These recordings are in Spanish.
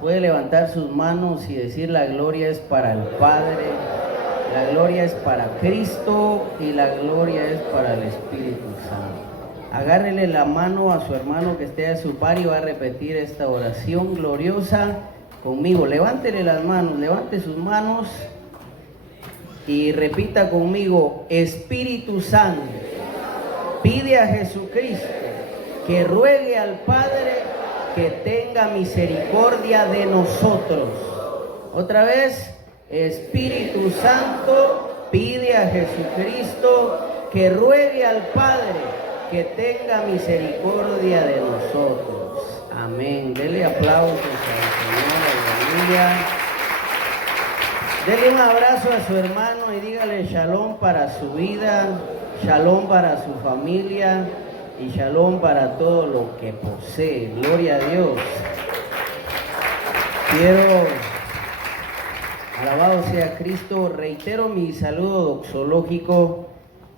Puede levantar sus manos y decir: la gloria es para el Padre, la gloria es para Cristo y la gloria es para el Espíritu Santo. Agárrele la mano a su hermano que esté a su par y va a repetir esta oración gloriosa conmigo. Levántele las manos, levante sus manos y repita conmigo: Espíritu Santo, pide a Jesucristo que ruegue al Padre que tenga misericordia de nosotros. Otra vez: Espíritu Santo, pide a Jesucristo que ruegue al Padre que tenga misericordia de nosotros. Amén. Dele aplausos al Señor. Aleluya. Dele un abrazo a su hermano y dígale shalom para su vida, shalom para su familia y shalom para todo lo que posee. Gloria a Dios. Alabado sea Cristo. Reitero mi saludo doxológico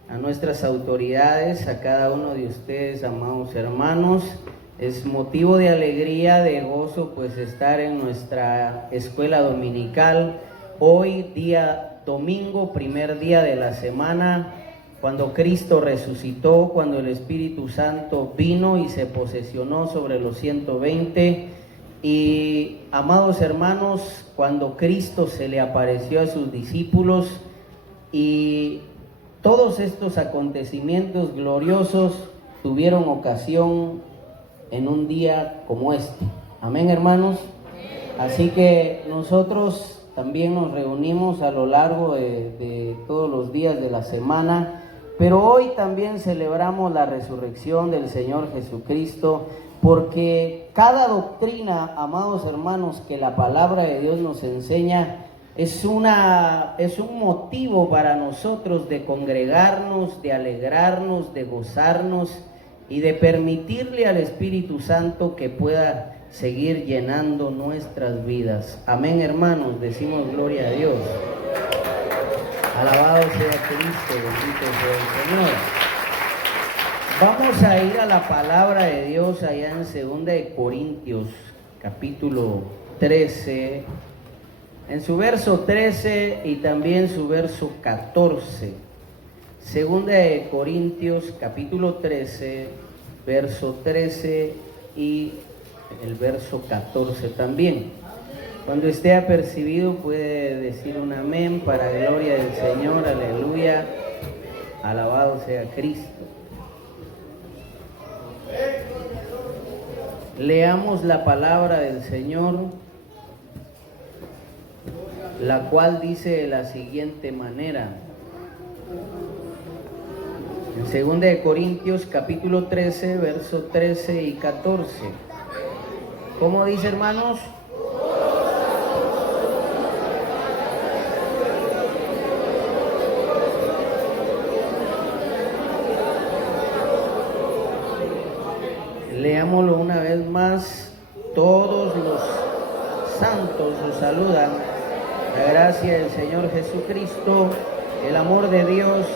a nuestras autoridades, a cada uno de ustedes, amados hermanos. Es motivo de alegría, de gozo, pues estar en nuestra escuela dominical. Hoy, día domingo, primer día de la semana, cuando Cristo resucitó, cuando el Espíritu Santo vino y se posesionó sobre los 120. Y, amados hermanos, cuando Cristo se le apareció a sus discípulos, y todos estos acontecimientos gloriosos tuvieron ocasión en un día como este. Amén, hermanos. Así que nosotros también nos reunimos a lo largo de todos los días de la semana, pero hoy también celebramos la resurrección del Señor Jesucristo, porque cada doctrina, amados hermanos, que la palabra de Dios nos enseña, es un motivo para nosotros de congregarnos, de alegrarnos, de gozarnos y de permitirle al Espíritu Santo que pueda seguir llenando nuestras vidas. Amén, hermanos. Decimos gloria a Dios. Alabado sea Cristo, bendito sea el Señor. Vamos a ir a la palabra de Dios allá en 2 de Corintios, capítulo 13, en su verso 13 y también su verso 14. 2 de Corintios, capítulo 13, verso 13 y el verso 14 también. Cuando esté apercibido puede decir un amén para gloria del Señor. Aleluya. Alabado sea Cristo. Leamos la palabra del Señor, la cual dice de la siguiente manera. En 2 de Corintios capítulo 13, verso 13 y 14. ¿Cómo dice, hermanos? Leámoslo una vez más. Todos los santos os saludan. La gracia del Señor Jesucristo, el amor de Dios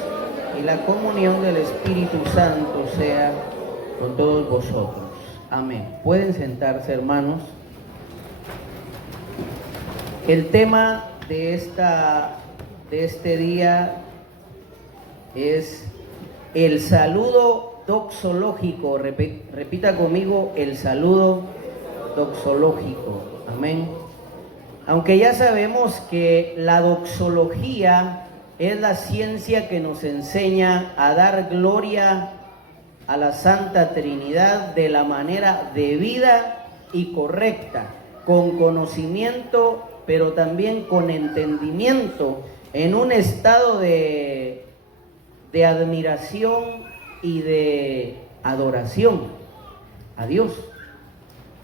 y la comunión del Espíritu Santo sea con todos vosotros. Amén. Pueden sentarse, hermanos. El tema de este día es el saludo doxológico. Repita conmigo: el saludo doxológico. Amén. Aunque ya sabemos que la doxología es la ciencia que nos enseña a dar gloria a la Santa Trinidad de la manera debida y correcta, con conocimiento, pero también con entendimiento, en un estado de admiración y de adoración a Dios.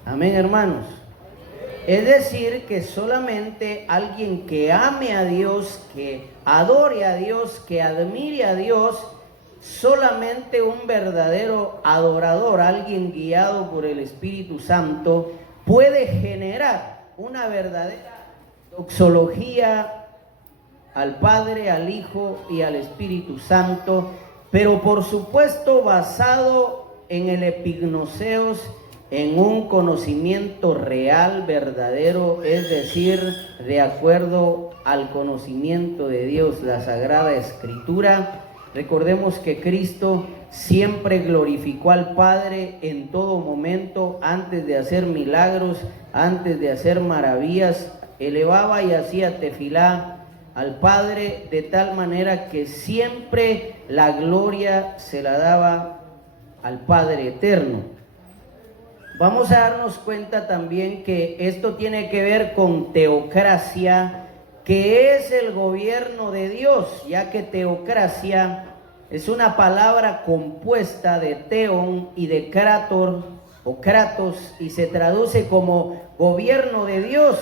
Amén, hermanos. Es decir, que solamente alguien que ame a Dios, que adore a Dios, que admire a Dios, solamente un verdadero adorador, alguien guiado por el Espíritu Santo, puede generar una verdadera doxología al Padre, al Hijo y al Espíritu Santo, pero por supuesto basado en el epignoseos, en un conocimiento real, verdadero, es decir, de acuerdo al conocimiento de Dios, la Sagrada Escritura. Recordemos que Cristo siempre glorificó al Padre en todo momento, antes de hacer milagros, antes de hacer maravillas, elevaba y hacía tefilá al Padre, de tal manera que siempre la gloria se la daba al Padre eterno. Vamos a darnos cuenta también que esto tiene que ver con teocracia, que es el gobierno de Dios, ya que teocracia es una palabra compuesta de teon y de krator o kratos, y se traduce como gobierno de Dios.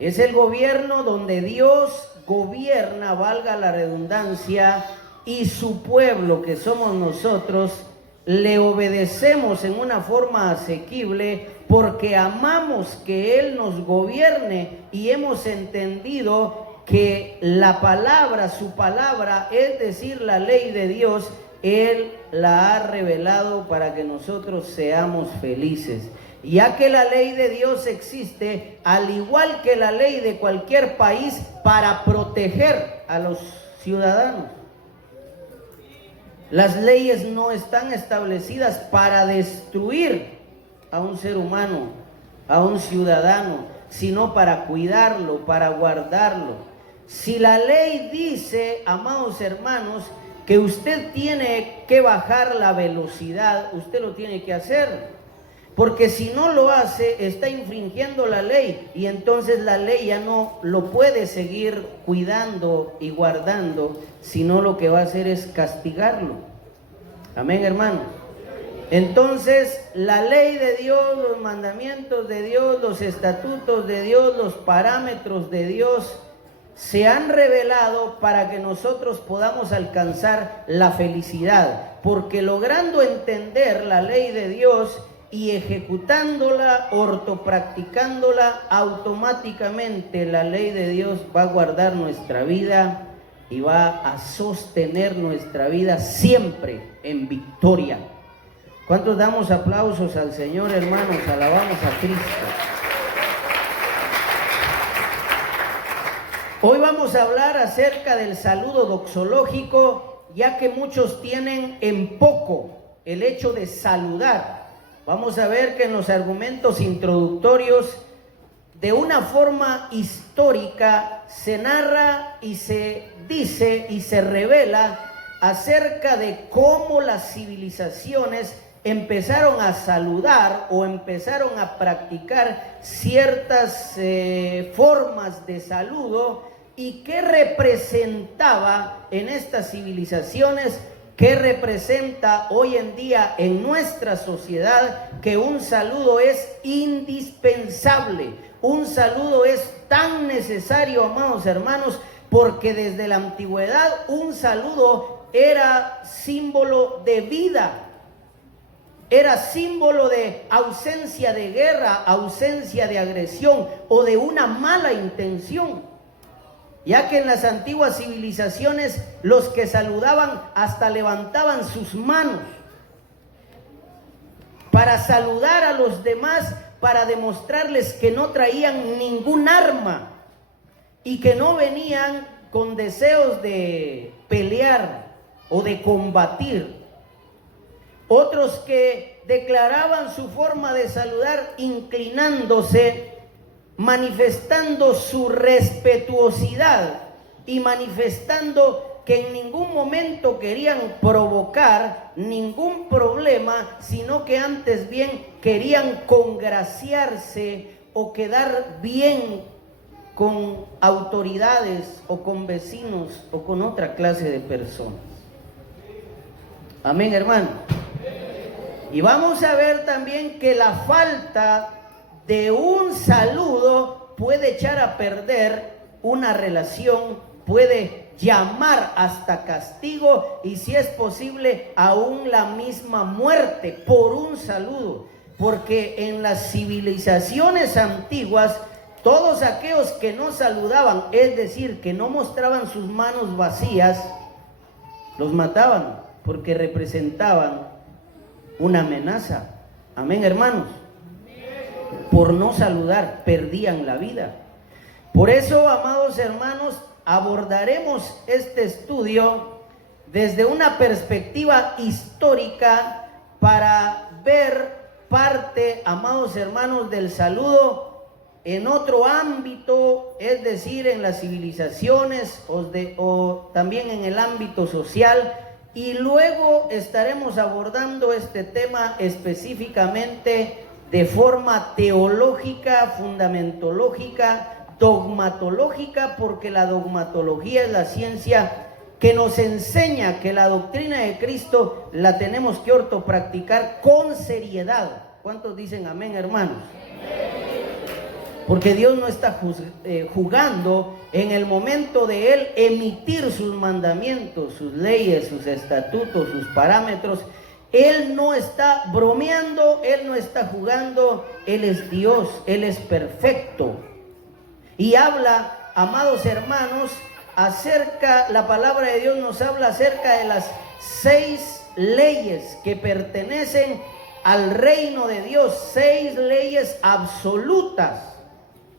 Es el gobierno donde Dios gobierna, valga la redundancia, y su pueblo, que somos nosotros, le obedecemos en una forma asequible porque amamos que Él nos gobierne y hemos entendido que la palabra, su palabra, es decir, la ley de Dios, Él la ha revelado para que nosotros seamos felices. Ya que la ley de Dios existe, al igual que la ley de cualquier país, para proteger a los ciudadanos. Las leyes no están establecidas para destruir a un ser humano, a un ciudadano, sino para cuidarlo, para guardarlo. Si la ley dice, amados hermanos, que usted tiene que bajar la velocidad, usted lo tiene que hacer. Porque si no lo hace, está infringiendo la ley, y entonces la ley ya no lo puede seguir cuidando y guardando, sino lo que va a hacer es castigarlo. Amén, hermanos. Entonces, la ley de Dios, los mandamientos de Dios, los estatutos de Dios, los parámetros de Dios, se han revelado para que nosotros podamos alcanzar la felicidad. Porque logrando entender la ley de Dios y ejecutándola, ortopracticándola, automáticamente la ley de Dios va a guardar nuestra vida y va a sostener nuestra vida siempre en victoria. ¿Cuántos damos aplausos al Señor, hermanos? Alabamos a Cristo. Hoy vamos a hablar acerca del saludo doxológico, ya que muchos tienen en poco el hecho de saludar. Vamos a ver que en los argumentos introductorios, de una forma histórica, se narra y se dice y se revela acerca de cómo las civilizaciones empezaron a saludar o empezaron a practicar ciertas formas de saludo, y qué representaba en estas civilizaciones, qué representa hoy en día en nuestra sociedad, que un saludo es indispensable, un saludo es tan necesario, amados hermanos, porque desde la antigüedad un saludo era símbolo de vida. Era símbolo de ausencia de guerra, ausencia de agresión o de una mala intención. Ya que en las antiguas civilizaciones los que saludaban hasta levantaban sus manos para saludar a los demás, para demostrarles que no traían ningún arma y que no venían con deseos de pelear o de combatir. Otros que declaraban su forma de saludar inclinándose, manifestando su respetuosidad y manifestando que en ningún momento querían provocar ningún problema, sino que antes bien querían congraciarse o quedar bien con autoridades o con vecinos o con otra clase de personas. Amén, hermano. Y vamos a ver también que la falta de un saludo puede echar a perder una relación, puede llamar hasta castigo y, si es posible, aún la misma muerte por un saludo. Porque en las civilizaciones antiguas, todos aquellos que no saludaban, es decir, que no mostraban sus manos vacías, los mataban, porque representaban una amenaza Amén, hermanos. Por no saludar, perdían la vida. Por eso, amados hermanos, abordaremos este estudio desde una perspectiva histórica para ver parte, amados hermanos, del saludo en otro ámbito, es decir, en las civilizaciones o también en el ámbito social, y luego estaremos abordando este tema específicamente de forma teológica, fundamentológica, dogmatológica, porque la dogmatología es la ciencia que nos enseña que la doctrina de Cristo la tenemos que ortopracticar con seriedad. ¿Cuántos dicen amén, hermanos? Porque Dios no está jugando en el momento de Él emitir sus mandamientos, sus leyes, sus estatutos, sus parámetros. Él no está bromeando, Él no está jugando, Él es Dios, Él es perfecto. Y habla, amados hermanos, la palabra de Dios nos habla acerca de las 6 leyes que pertenecen al reino de Dios, 6 leyes absolutas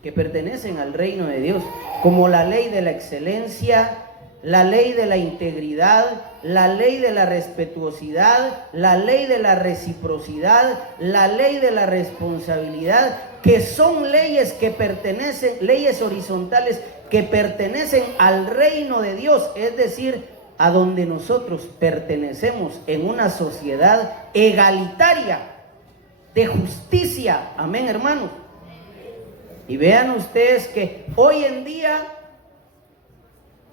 que pertenecen al reino de Dios, como la ley de la excelencia, la ley de la integridad, la ley de la respetuosidad, la ley de la reciprocidad, la ley de la responsabilidad, que son leyes que pertenecen, leyes horizontales que pertenecen al reino de Dios, es decir, a donde nosotros pertenecemos en una sociedad egalitaria, de justicia. Amén, hermanos. Y vean ustedes que hoy en día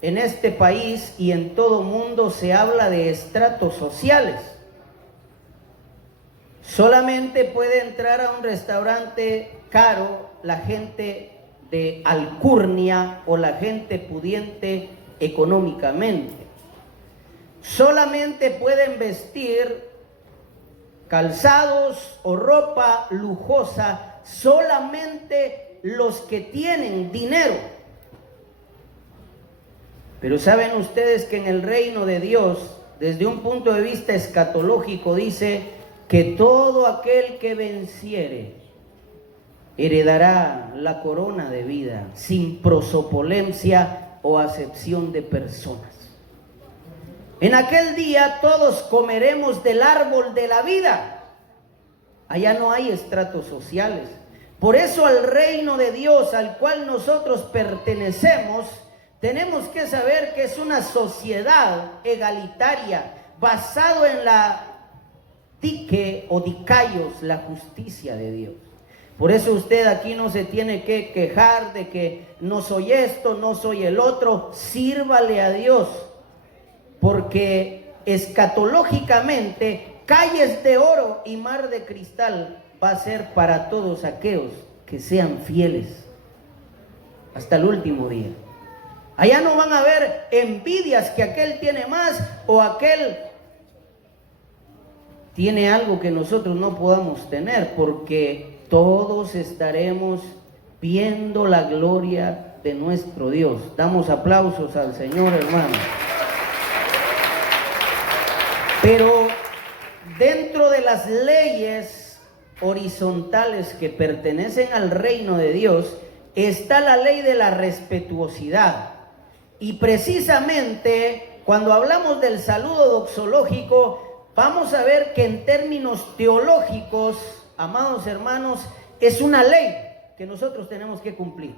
en este país y en todo mundo se habla de estratos sociales. Solamente puede entrar a un restaurante caro la gente de alcurnia o la gente pudiente económicamente. Solamente pueden vestir calzados o ropa lujosa solamente los que tienen dinero. Pero saben ustedes que en el reino de Dios, desde un punto de vista escatológico, dice que todo aquel que venciere heredará la corona de vida sin prosopolencia o acepción de personas. En aquel día todos comeremos del árbol de la vida. Allá no hay estratos sociales. Por eso al reino de Dios al cual nosotros pertenecemos, tenemos que saber que es una sociedad egalitaria, basado en la dique o dicaios, la justicia de Dios. Por eso usted aquí no se tiene que quejar de que no soy esto, no soy el otro. Sírvale a Dios, porque escatológicamente calles de oro y mar de cristal va a ser para todos aquellos que sean fieles hasta el último día. Allá no van a haber envidias que aquel tiene más o aquel tiene algo que nosotros no podamos tener, porque todos estaremos viendo la gloria de nuestro Dios. Damos aplausos al Señor, hermano. Pero dentro de las leyes horizontales que pertenecen al reino de Dios está la ley de la respetuosidad. Y precisamente cuando hablamos del saludo doxológico, vamos a ver que en términos teológicos, amados hermanos, es una ley que nosotros tenemos que cumplir.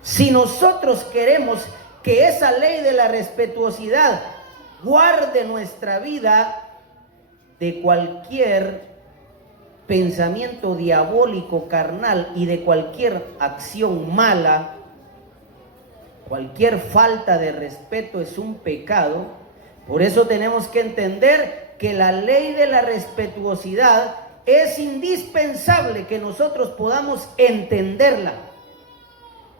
Si nosotros queremos que esa ley de la respetuosidad guarde nuestra vida de cualquier pensamiento diabólico, carnal, y de cualquier acción mala, cualquier falta de respeto es un pecado. Por eso tenemos que entender que la ley de la respetuosidad es indispensable que nosotros podamos entenderla,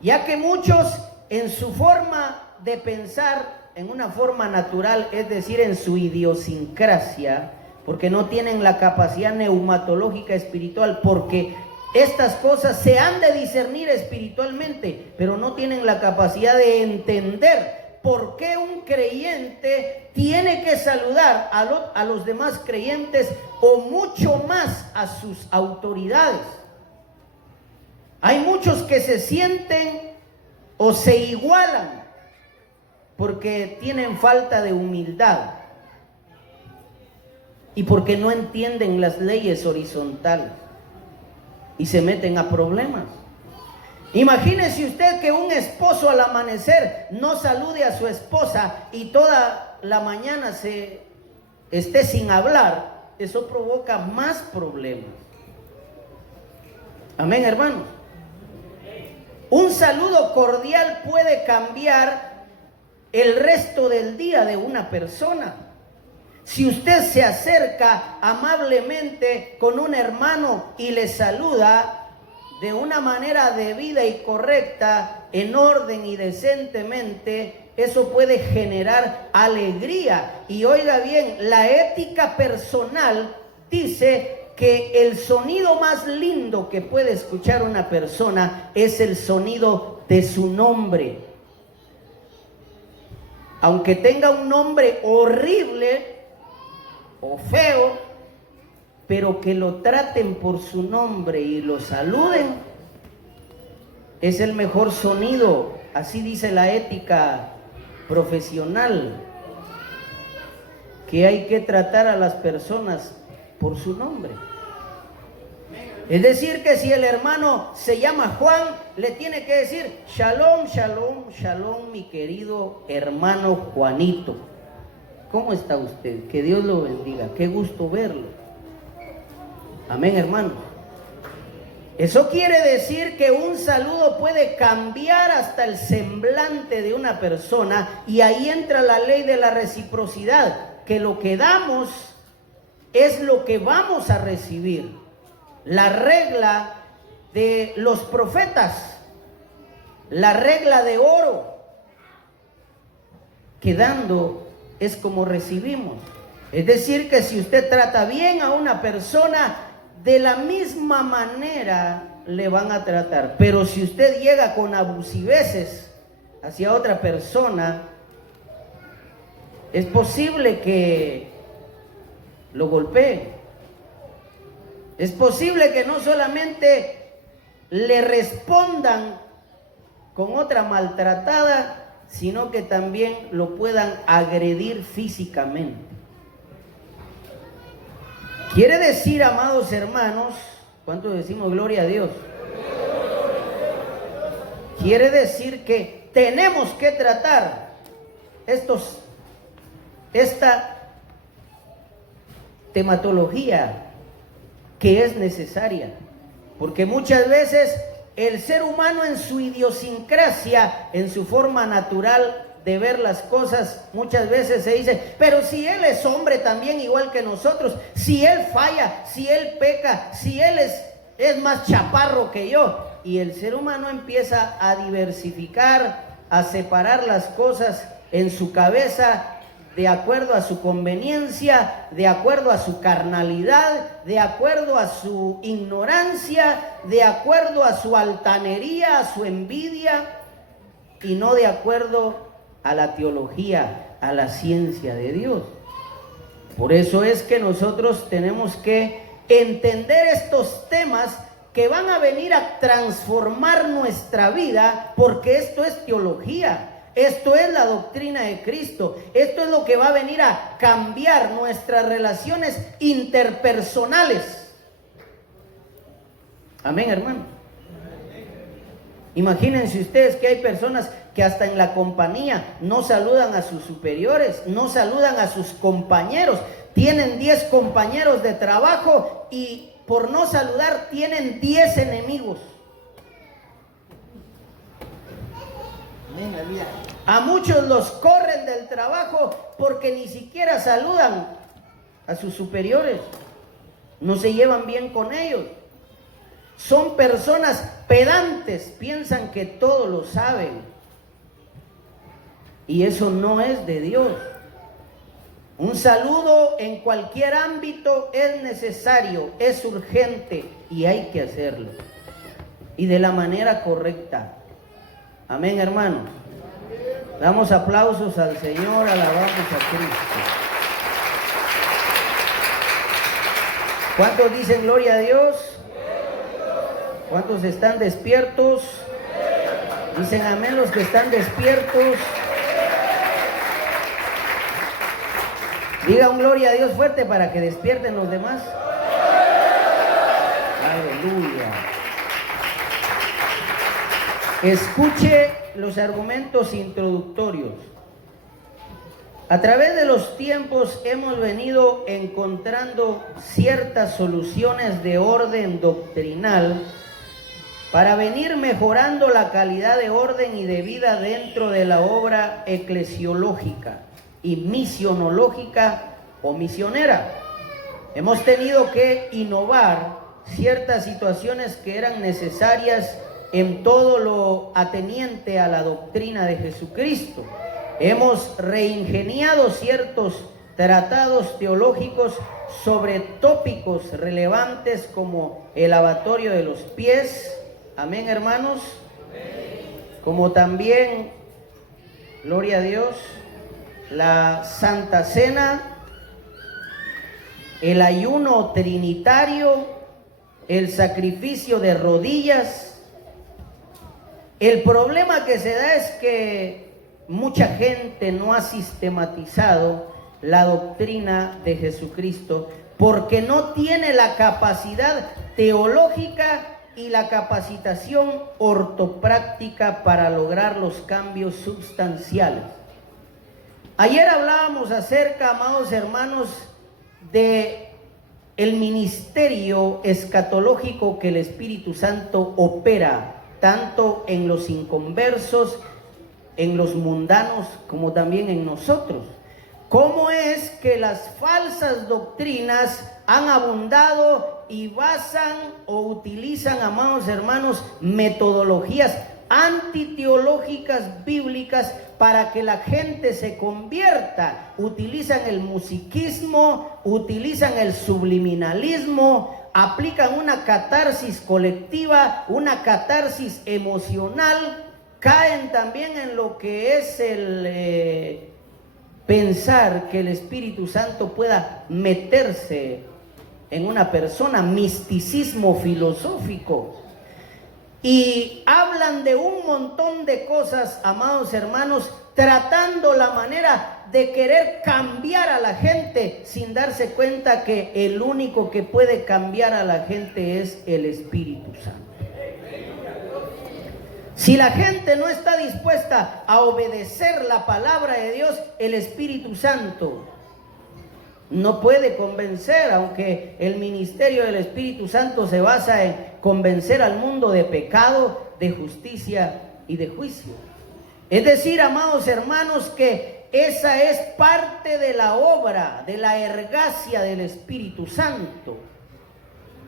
ya que muchos en su forma de pensar, en una forma natural, es decir, en su idiosincrasia, porque no tienen la capacidad neumatológica espiritual, porque estas cosas se han de discernir espiritualmente, pero no tienen la capacidad de entender por qué un creyente tiene que saludar a los demás creyentes o mucho más a sus autoridades. Hay muchos que se sienten o se igualan porque tienen falta de humildad y porque no entienden las leyes horizontales y se meten a problemas. Imagínese usted que un esposo al amanecer no salude a su esposa y toda la mañana se esté sin hablar. Eso provoca más problemas. Amén, hermanos. Un saludo cordial puede cambiar el resto del día de una persona. Si usted se acerca amablemente con un hermano y le saluda de una manera debida y correcta, en orden y decentemente, eso puede generar alegría. Y oiga bien, la ética personal dice que el sonido más lindo que puede escuchar una persona es el sonido de su nombre. Aunque tenga un nombre horrible o feo, pero que lo traten por su nombre y lo saluden, es el mejor sonido. Así dice la ética profesional, que hay que tratar a las personas por su nombre. Es decir, que si el hermano se llama Juan, le tiene que decir: shalom, shalom, shalom, mi querido hermano Juanito. ¿Cómo está usted? Que Dios lo bendiga. Qué gusto verlo. Amén, hermano. Eso quiere decir que un saludo puede cambiar hasta el semblante de una persona, y ahí entra la ley de la reciprocidad, que lo que damos es lo que vamos a recibir. La regla de los profetas, la regla de oro, que dando es como recibimos. Es decir, que si usted trata bien a una persona, de la misma manera le van a tratar. Pero si usted llega con abusiveces hacia otra persona, es posible que lo golpee. Es posible que no solamente le respondan con otra maltratada, sino que también lo puedan agredir físicamente. Quiere decir, amados hermanos, ¿cuántos decimos gloria a Dios? Quiere decir que tenemos que tratar esta tematología que es necesaria, porque muchas veces el ser humano, en su idiosincrasia, en su forma natural de ver las cosas, muchas veces se dice: pero si él es hombre también igual que nosotros, si él falla, si él peca, si él es más chaparro que yo. Y el ser humano empieza a diversificar, a separar las cosas en su cabeza de acuerdo a su conveniencia, de acuerdo a su carnalidad, de acuerdo a su ignorancia, de acuerdo a su altanería, a su envidia, y no de acuerdo a la teología, a la ciencia de Dios. Por eso es que nosotros tenemos que entender estos temas que van a venir a transformar nuestra vida, porque esto es teología. Esto es la doctrina de Cristo. Esto es lo que va a venir a cambiar nuestras relaciones interpersonales. Amén, hermano. Imagínense ustedes que hay personas que hasta en la compañía no saludan a sus superiores, no saludan a sus compañeros. Tienen 10 compañeros de trabajo y por no saludar tienen 10 enemigos. A muchos los corren del trabajo porque ni siquiera saludan a sus superiores, no se llevan bien con ellos. Son personas pedantes, piensan que todo lo saben, y eso no es de Dios. Un saludo en cualquier ámbito es necesario, es urgente, y hay que hacerlo, y de la manera correcta. Amén, hermanos. Damos aplausos al Señor, alabamos a Cristo. ¿Cuántos dicen gloria a Dios? ¿Cuántos están despiertos? Dicen amén los que están despiertos. Diga un gloria a Dios fuerte para que despierten los demás. Aleluya. Escuche los argumentos introductorios. A través de los tiempos hemos venido encontrando ciertas soluciones de orden doctrinal para venir mejorando la calidad de orden y de vida dentro de la obra eclesiológica y misionológica o misionera. Hemos tenido que innovar ciertas situaciones que eran necesarias en todo lo ateniente a la doctrina de Jesucristo. Hemos reingeniado ciertos tratados teológicos sobre tópicos relevantes como el lavatorio de los pies, amén hermanos, como también, gloria a Dios, la Santa Cena, el ayuno trinitario, el sacrificio de rodillas. El problema que se da es que mucha gente no ha sistematizado la doctrina de Jesucristo porque no tiene la capacidad teológica y la capacitación ortopráctica para lograr los cambios sustanciales. Ayer hablábamos acerca, amados hermanos, de el ministerio escatológico que el Espíritu Santo opera tanto en los inconversos, en los mundanos, como también en nosotros. ¿Cómo es que las falsas doctrinas han abundado y basan o utilizan, amados hermanos, metodologías antiteológicas bíblicas para que la gente se convierta? Utilizan el musiquismo, utilizan el subliminalismo, aplican una catarsis colectiva, una catarsis emocional, caen también en lo que es el pensar que el Espíritu Santo pueda meterse en una persona, misticismo filosófico. Y hablan de un montón de cosas, amados hermanos, tratando la manera de querer cambiar a la gente sin darse cuenta que el único que puede cambiar a la gente es el Espíritu Santo. Si la gente no está dispuesta a obedecer la palabra de Dios, el Espíritu Santo no puede convencer, aunque el ministerio del Espíritu Santo se basa en convencer al mundo de pecado, de justicia y de juicio. Es decir, amados hermanos, que esa es parte de la obra, de la ergacia del Espíritu Santo.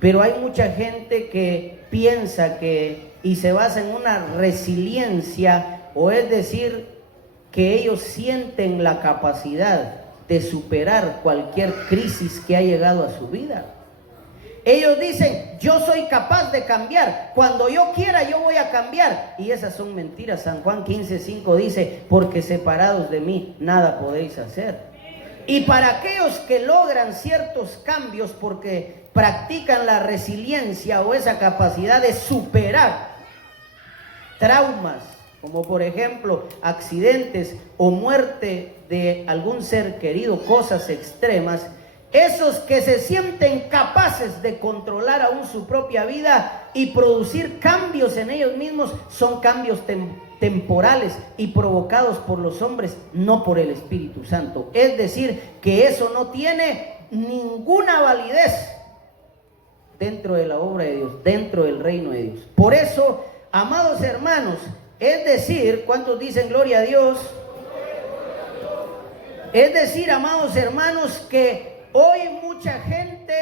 Pero hay mucha gente que piensa que y se basa en una resiliencia, o es decir, que ellos sienten la capacidad de superar cualquier crisis que ha llegado a su vida. Ellos dicen, yo soy capaz de cambiar, cuando yo quiera yo voy a cambiar, y esas son mentiras. San Juan 15:5 dice, porque separados de mí nada podéis hacer. Y para aquellos que logran ciertos cambios porque practican la resiliencia o esa capacidad de superar traumas, como por ejemplo accidentes o muerte de algún ser querido, cosas extremas, esos que se sienten capaces de controlar aún su propia vida y producir cambios en ellos mismos, son cambios temporales y provocados por los hombres, no por el Espíritu Santo. Es decir, que eso no tiene ninguna validez dentro de la obra de Dios, dentro del reino de Dios. Por eso, amados hermanos, es decir, ¿cuántos dicen gloria a Dios? Es decir, amados hermanos, que hoy mucha gente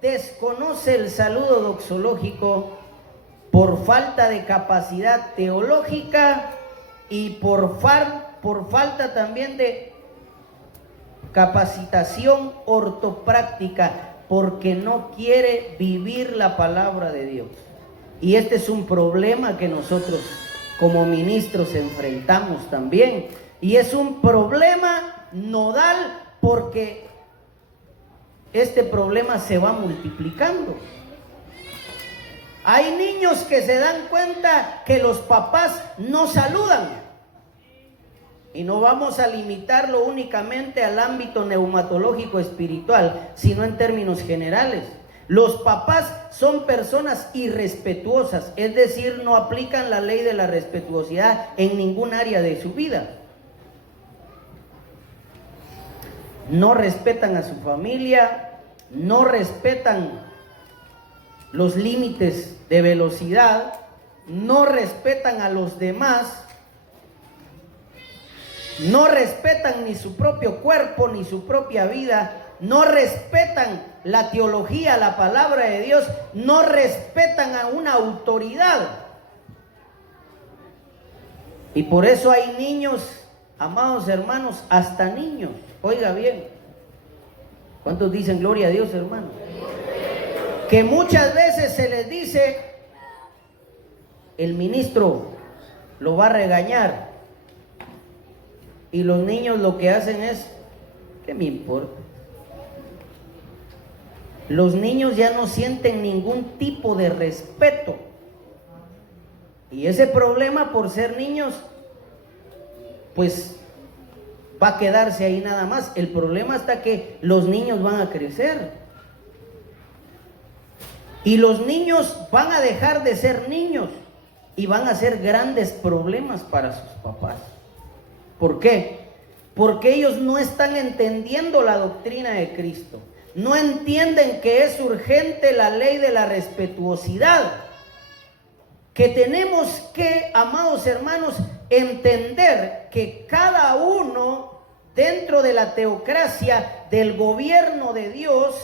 desconoce el saludo doxológico por falta de capacidad teológica y por falta también de capacitación ortopráctica, porque no quiere vivir la palabra de Dios. Y este es un problema que nosotros como ministros enfrentamos también. Y es un problema nodal porque este problema se va multiplicando. Hay niños que se dan cuenta que los papás no saludan. Y no vamos a limitarlo únicamente al ámbito neumatológico espiritual, sino en términos generales. Los papás son personas irrespetuosas, es decir, no aplican la ley de la respetuosidad en ningún área de su vida. No respetan a su familia, no respetan los límites de velocidad, no respetan a los demás, no respetan ni su propio cuerpo ni su propia vida, no respetan la teología, la palabra de Dios, no respetan a una autoridad. Y por eso hay niños, amados hermanos, hasta niños, oiga bien, ¿cuántos dicen gloria a Dios, hermano? Que muchas veces se les dice, el ministro lo va a regañar, y los niños lo que hacen es, ¿qué me importa? Los niños ya no sienten ningún tipo de respeto. Y ese problema, por ser niños, pues va a quedarse ahí nada más. El problema está que los niños van a crecer. Y los niños van a dejar de ser niños y van a ser grandes problemas para sus papás. ¿Por qué? Porque ellos no están entendiendo la doctrina de Cristo. No entienden que es urgente la ley de la respetuosidad. Que tenemos que, amados hermanos, entender que cada uno dentro de la teocracia, del gobierno de Dios,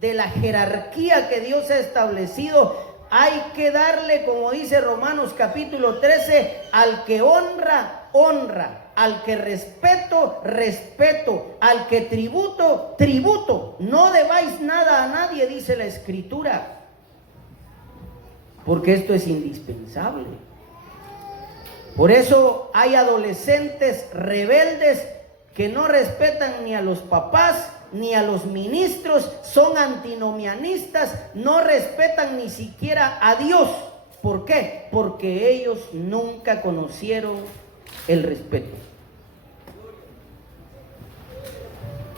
de la jerarquía que Dios ha establecido, hay que darle, como dice Romanos capítulo 13, al que honra, honra, al que respeto, respeto, al que tributo, tributo. No debáis nada a nadie, dice la Escritura, porque esto es indispensable. Por eso hay adolescentes rebeldes que no respetan ni a los papás ni a los ministros, son antinomianistas, no respetan ni siquiera a Dios. ¿Por qué? Porque ellos nunca conocieron el respeto.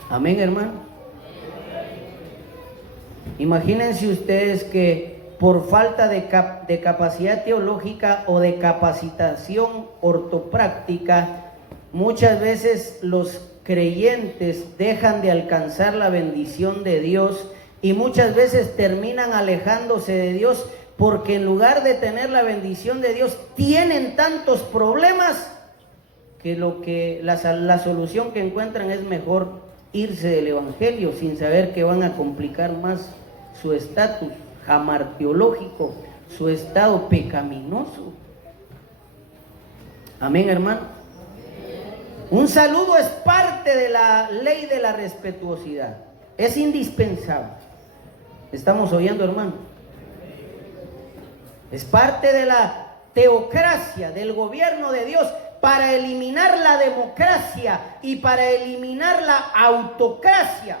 Amén, hermano. Imagínense ustedes que por falta de capacidad teológica o de capacitación ortopráctica, muchas veces los creyentes dejan de alcanzar la bendición de Dios y muchas veces terminan alejándose de Dios porque en lugar de tener la bendición de Dios tienen tantos problemas que la solución que encuentran es mejor irse del evangelio sin saber que van a complicar más su estatus hamartiológico, su estado pecaminoso. Amén, hermano. Un saludo es parte de la ley de la respetuosidad. Es indispensable. ¿Estamos oyendo, hermano? Es parte de la teocracia, del gobierno de Dios, para eliminar la democracia y para eliminar la autocracia.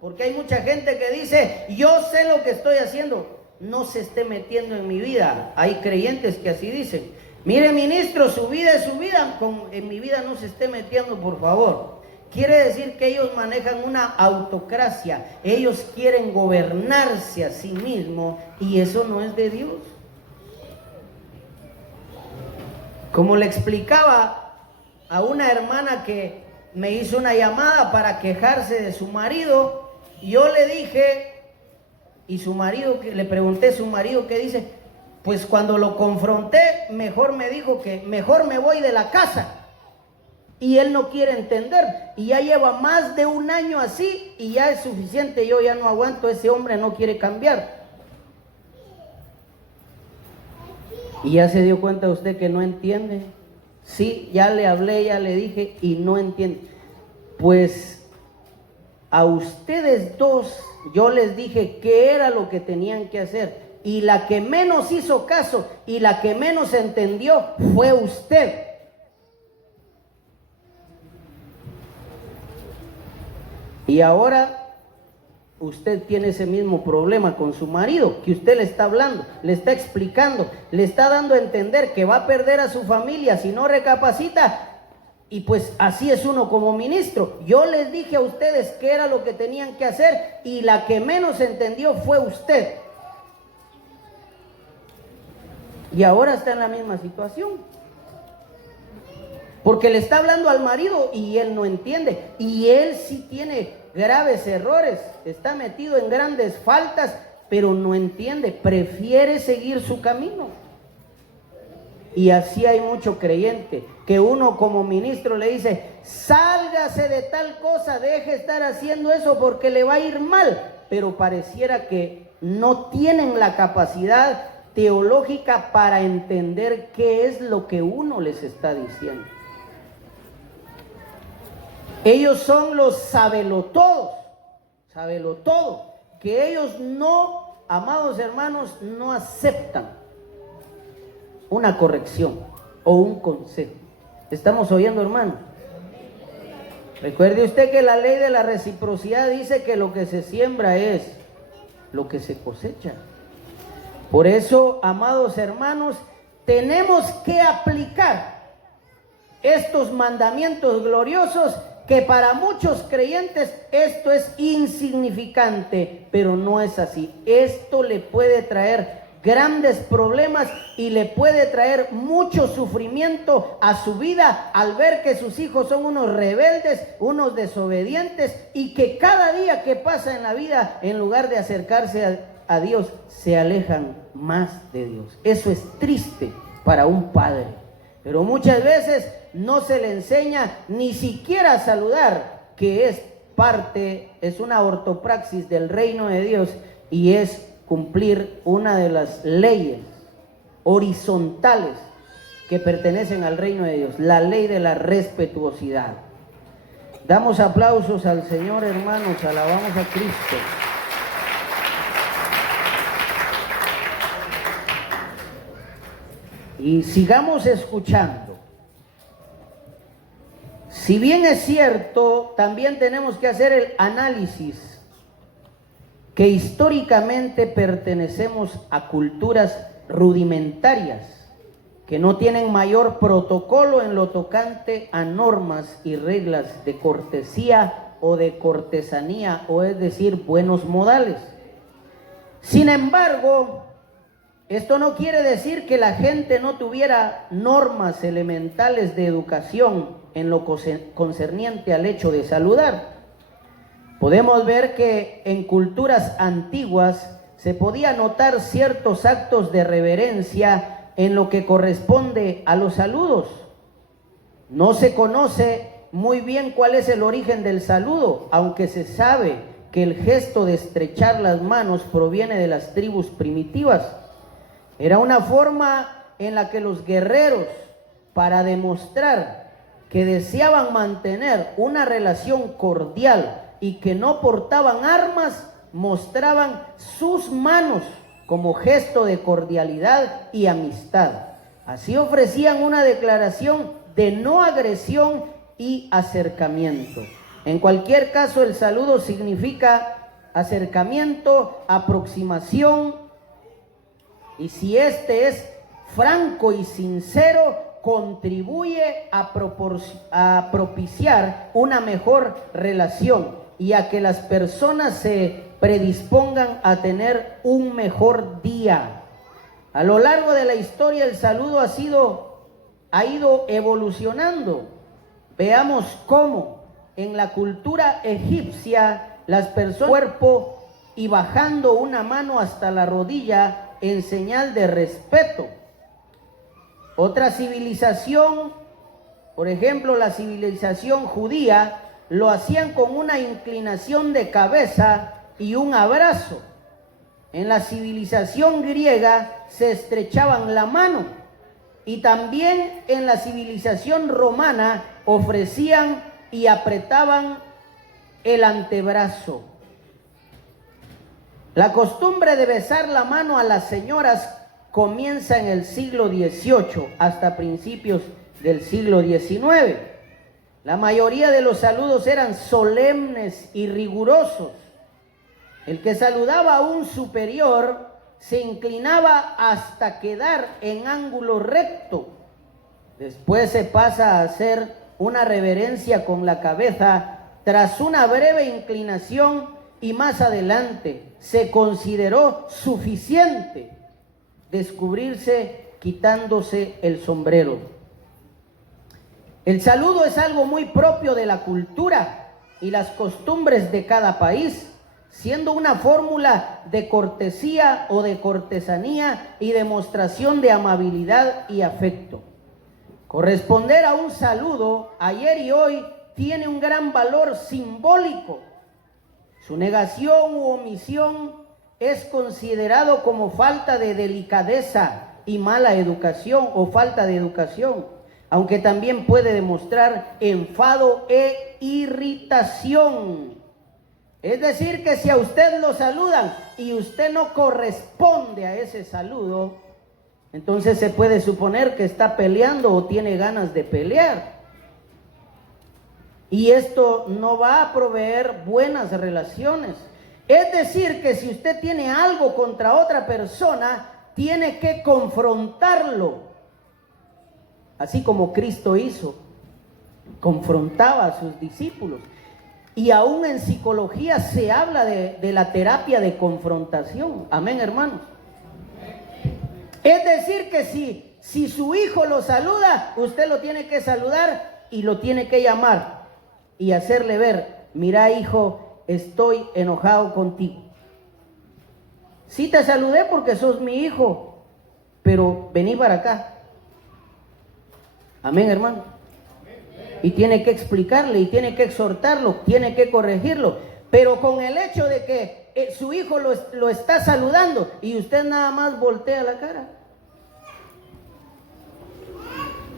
Porque hay mucha gente que dice, yo sé lo que estoy haciendo, no se esté metiendo en mi vida. Hay creyentes que así dicen. Mire, ministro, su vida es su vida, en mi vida no se esté metiendo, por favor. Quiere decir que ellos manejan una autocracia, ellos quieren gobernarse a sí mismos y eso no es de Dios. Como le explicaba a una hermana que me hizo una llamada para quejarse de su marido, yo le dije, y su marido, le pregunté a su marido qué dice. Pues cuando lo confronté, mejor me dijo que mejor me voy de la casa. Y él no quiere entender. Y ya lleva más de un año así y ya es suficiente. Yo ya no aguanto, ese hombre no quiere cambiar. Y ya se dio cuenta usted que no entiende. Sí, ya le hablé, ya le dije y no entiende. Pues a ustedes dos yo les dije qué era lo que tenían que hacer. y la que menos hizo caso y la que menos entendió fue usted. Y ahora usted tiene ese mismo problema con su marido, que usted le está hablando, le está explicando, le está dando a entender que va a perder a su familia si no recapacita. Y pues así es uno como ministro. Yo les dije a ustedes qué era lo que tenían que hacer y la que menos entendió fue usted. Y ahora está en la misma situación. Porque le está hablando al marido y él no entiende. Y él sí tiene graves errores, está metido en grandes faltas, pero no entiende, prefiere seguir su camino. Y así hay mucho creyente que uno como ministro le dice: sálgase de tal cosa, deje de estar haciendo eso porque le va a ir mal, pero pareciera que no tienen la capacidad teológica para entender qué es lo que uno les está diciendo. Ellos son los sabelotodos, que ellos no, amados hermanos, no aceptan una corrección o un consejo. ¿Estamos oyendo, hermano? Recuerde usted que la ley de la reciprocidad dice que lo que se siembra es lo que se cosecha. Por eso, amados hermanos, tenemos que aplicar estos mandamientos gloriosos, que para muchos creyentes esto es insignificante, pero no es así. Esto le puede traer grandes problemas y le puede traer mucho sufrimiento a su vida al ver que sus hijos son unos rebeldes, unos desobedientes, y que cada día que pasa en la vida, en lugar de acercarse a Dios, se alejan más de Dios. Eso es triste para un padre, pero muchas veces no se le enseña ni siquiera a saludar, que es parte, es una ortopraxis del reino de Dios, y es cumplir una de las leyes horizontales que pertenecen al reino de Dios, la ley de la respetuosidad. Damos aplausos al Señor, hermanos, alabamos a Cristo. Y sigamos escuchando. Si bien es cierto, también tenemos que hacer el análisis que históricamente pertenecemos a culturas rudimentarias, que no tienen mayor protocolo en lo tocante a normas y reglas de cortesía o de cortesanía, o es decir, buenos modales. Sin embargo, esto no quiere decir que la gente no tuviera normas elementales de educación en lo concerniente al hecho de saludar. Podemos ver que en culturas antiguas se podía notar ciertos actos de reverencia en lo que corresponde a los saludos. No se conoce muy bien cuál es el origen del saludo, aunque se sabe que el gesto de estrechar las manos proviene de las tribus primitivas. Era una forma en la que los guerreros, para demostrar que deseaban mantener una relación cordial y que no portaban armas, mostraban sus manos como gesto de cordialidad y amistad. Así ofrecían una declaración de no agresión y acercamiento. En cualquier caso, el saludo significa acercamiento, aproximación, y si este es franco y sincero, contribuye a propiciar una mejor relación y a que las personas se predispongan a tener un mejor día. A lo largo de la historia, el saludo ha ido evolucionando. Veamos cómo en la cultura egipcia las personas cuerpo y bajando una mano hasta la rodilla en señal de respeto. Otra civilización, por ejemplo la civilización judía, lo hacían con una inclinación de cabeza y un abrazo. En la civilización griega se estrechaban la mano, y también en la civilización romana ofrecían y apretaban el antebrazo. La costumbre de besar la mano a las señoras comienza en el siglo XVIII hasta principios del siglo XIX. La mayoría de los saludos eran solemnes y rigurosos. El que saludaba a un superior se inclinaba hasta quedar en ángulo recto. Después se pasa a hacer una reverencia con la cabeza tras una breve inclinación, y más adelante se consideró suficiente descubrirse quitándose el sombrero. El saludo es algo muy propio de la cultura y las costumbres de cada país, siendo una fórmula de cortesía o de cortesanía y demostración de amabilidad y afecto. Corresponder a un saludo ayer y hoy tiene un gran valor simbólico. Su negación u omisión es considerado como falta de delicadeza y mala educación o falta de educación, aunque también puede demostrar enfado e irritación. Es decir, que si a usted lo saludan y usted no corresponde a ese saludo, entonces se puede suponer que está peleando o tiene ganas de pelear. Y esto no va a proveer buenas relaciones. Es decir, que si usted tiene algo contra otra persona, tiene que confrontarlo. Así como Cristo hizo, confrontaba a sus discípulos. Y aún en psicología se habla de la terapia de confrontación. Amén, hermanos. Es decir, que si su hijo lo saluda, usted lo tiene que saludar y lo tiene que llamar y hacerle ver: mira, hijo, estoy enojado contigo. Sí te saludé porque sos mi hijo, pero vení para acá. Amén, hermano. Y tiene que explicarle, y tiene que exhortarlo, tiene que corregirlo. Pero con el hecho de que su hijo lo está saludando y usted nada más voltea la cara.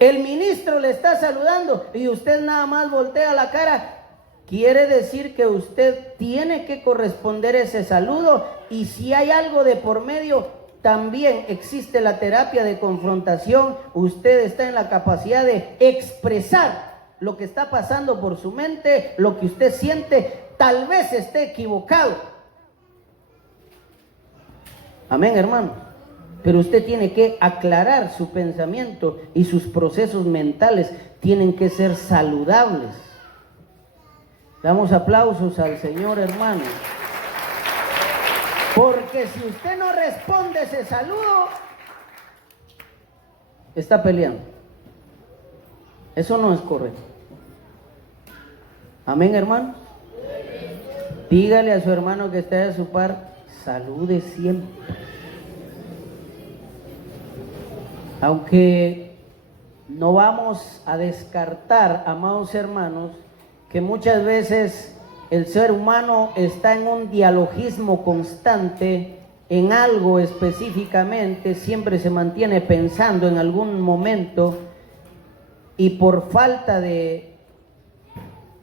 El ministro le está saludando y usted nada más voltea la cara. Quiere decir que usted tiene que corresponder ese saludo, y si hay algo de por medio, también existe la terapia de confrontación. Usted está en la capacidad de expresar lo que está pasando por su mente, lo que usted siente. Tal vez esté equivocado. Amén, hermano. Pero usted tiene que aclarar su pensamiento, y sus procesos mentales tienen que ser saludables. Damos aplausos al Señor, hermano. Porque si usted no responde ese saludo, está peleando. Eso no es correcto. Amén, hermano. Dígale a su hermano que está de su par: salude siempre. Aunque no vamos a descartar, amados hermanos, que muchas veces el ser humano está en un dialogismo constante en algo específicamente, siempre se mantiene pensando en algún momento, y por falta de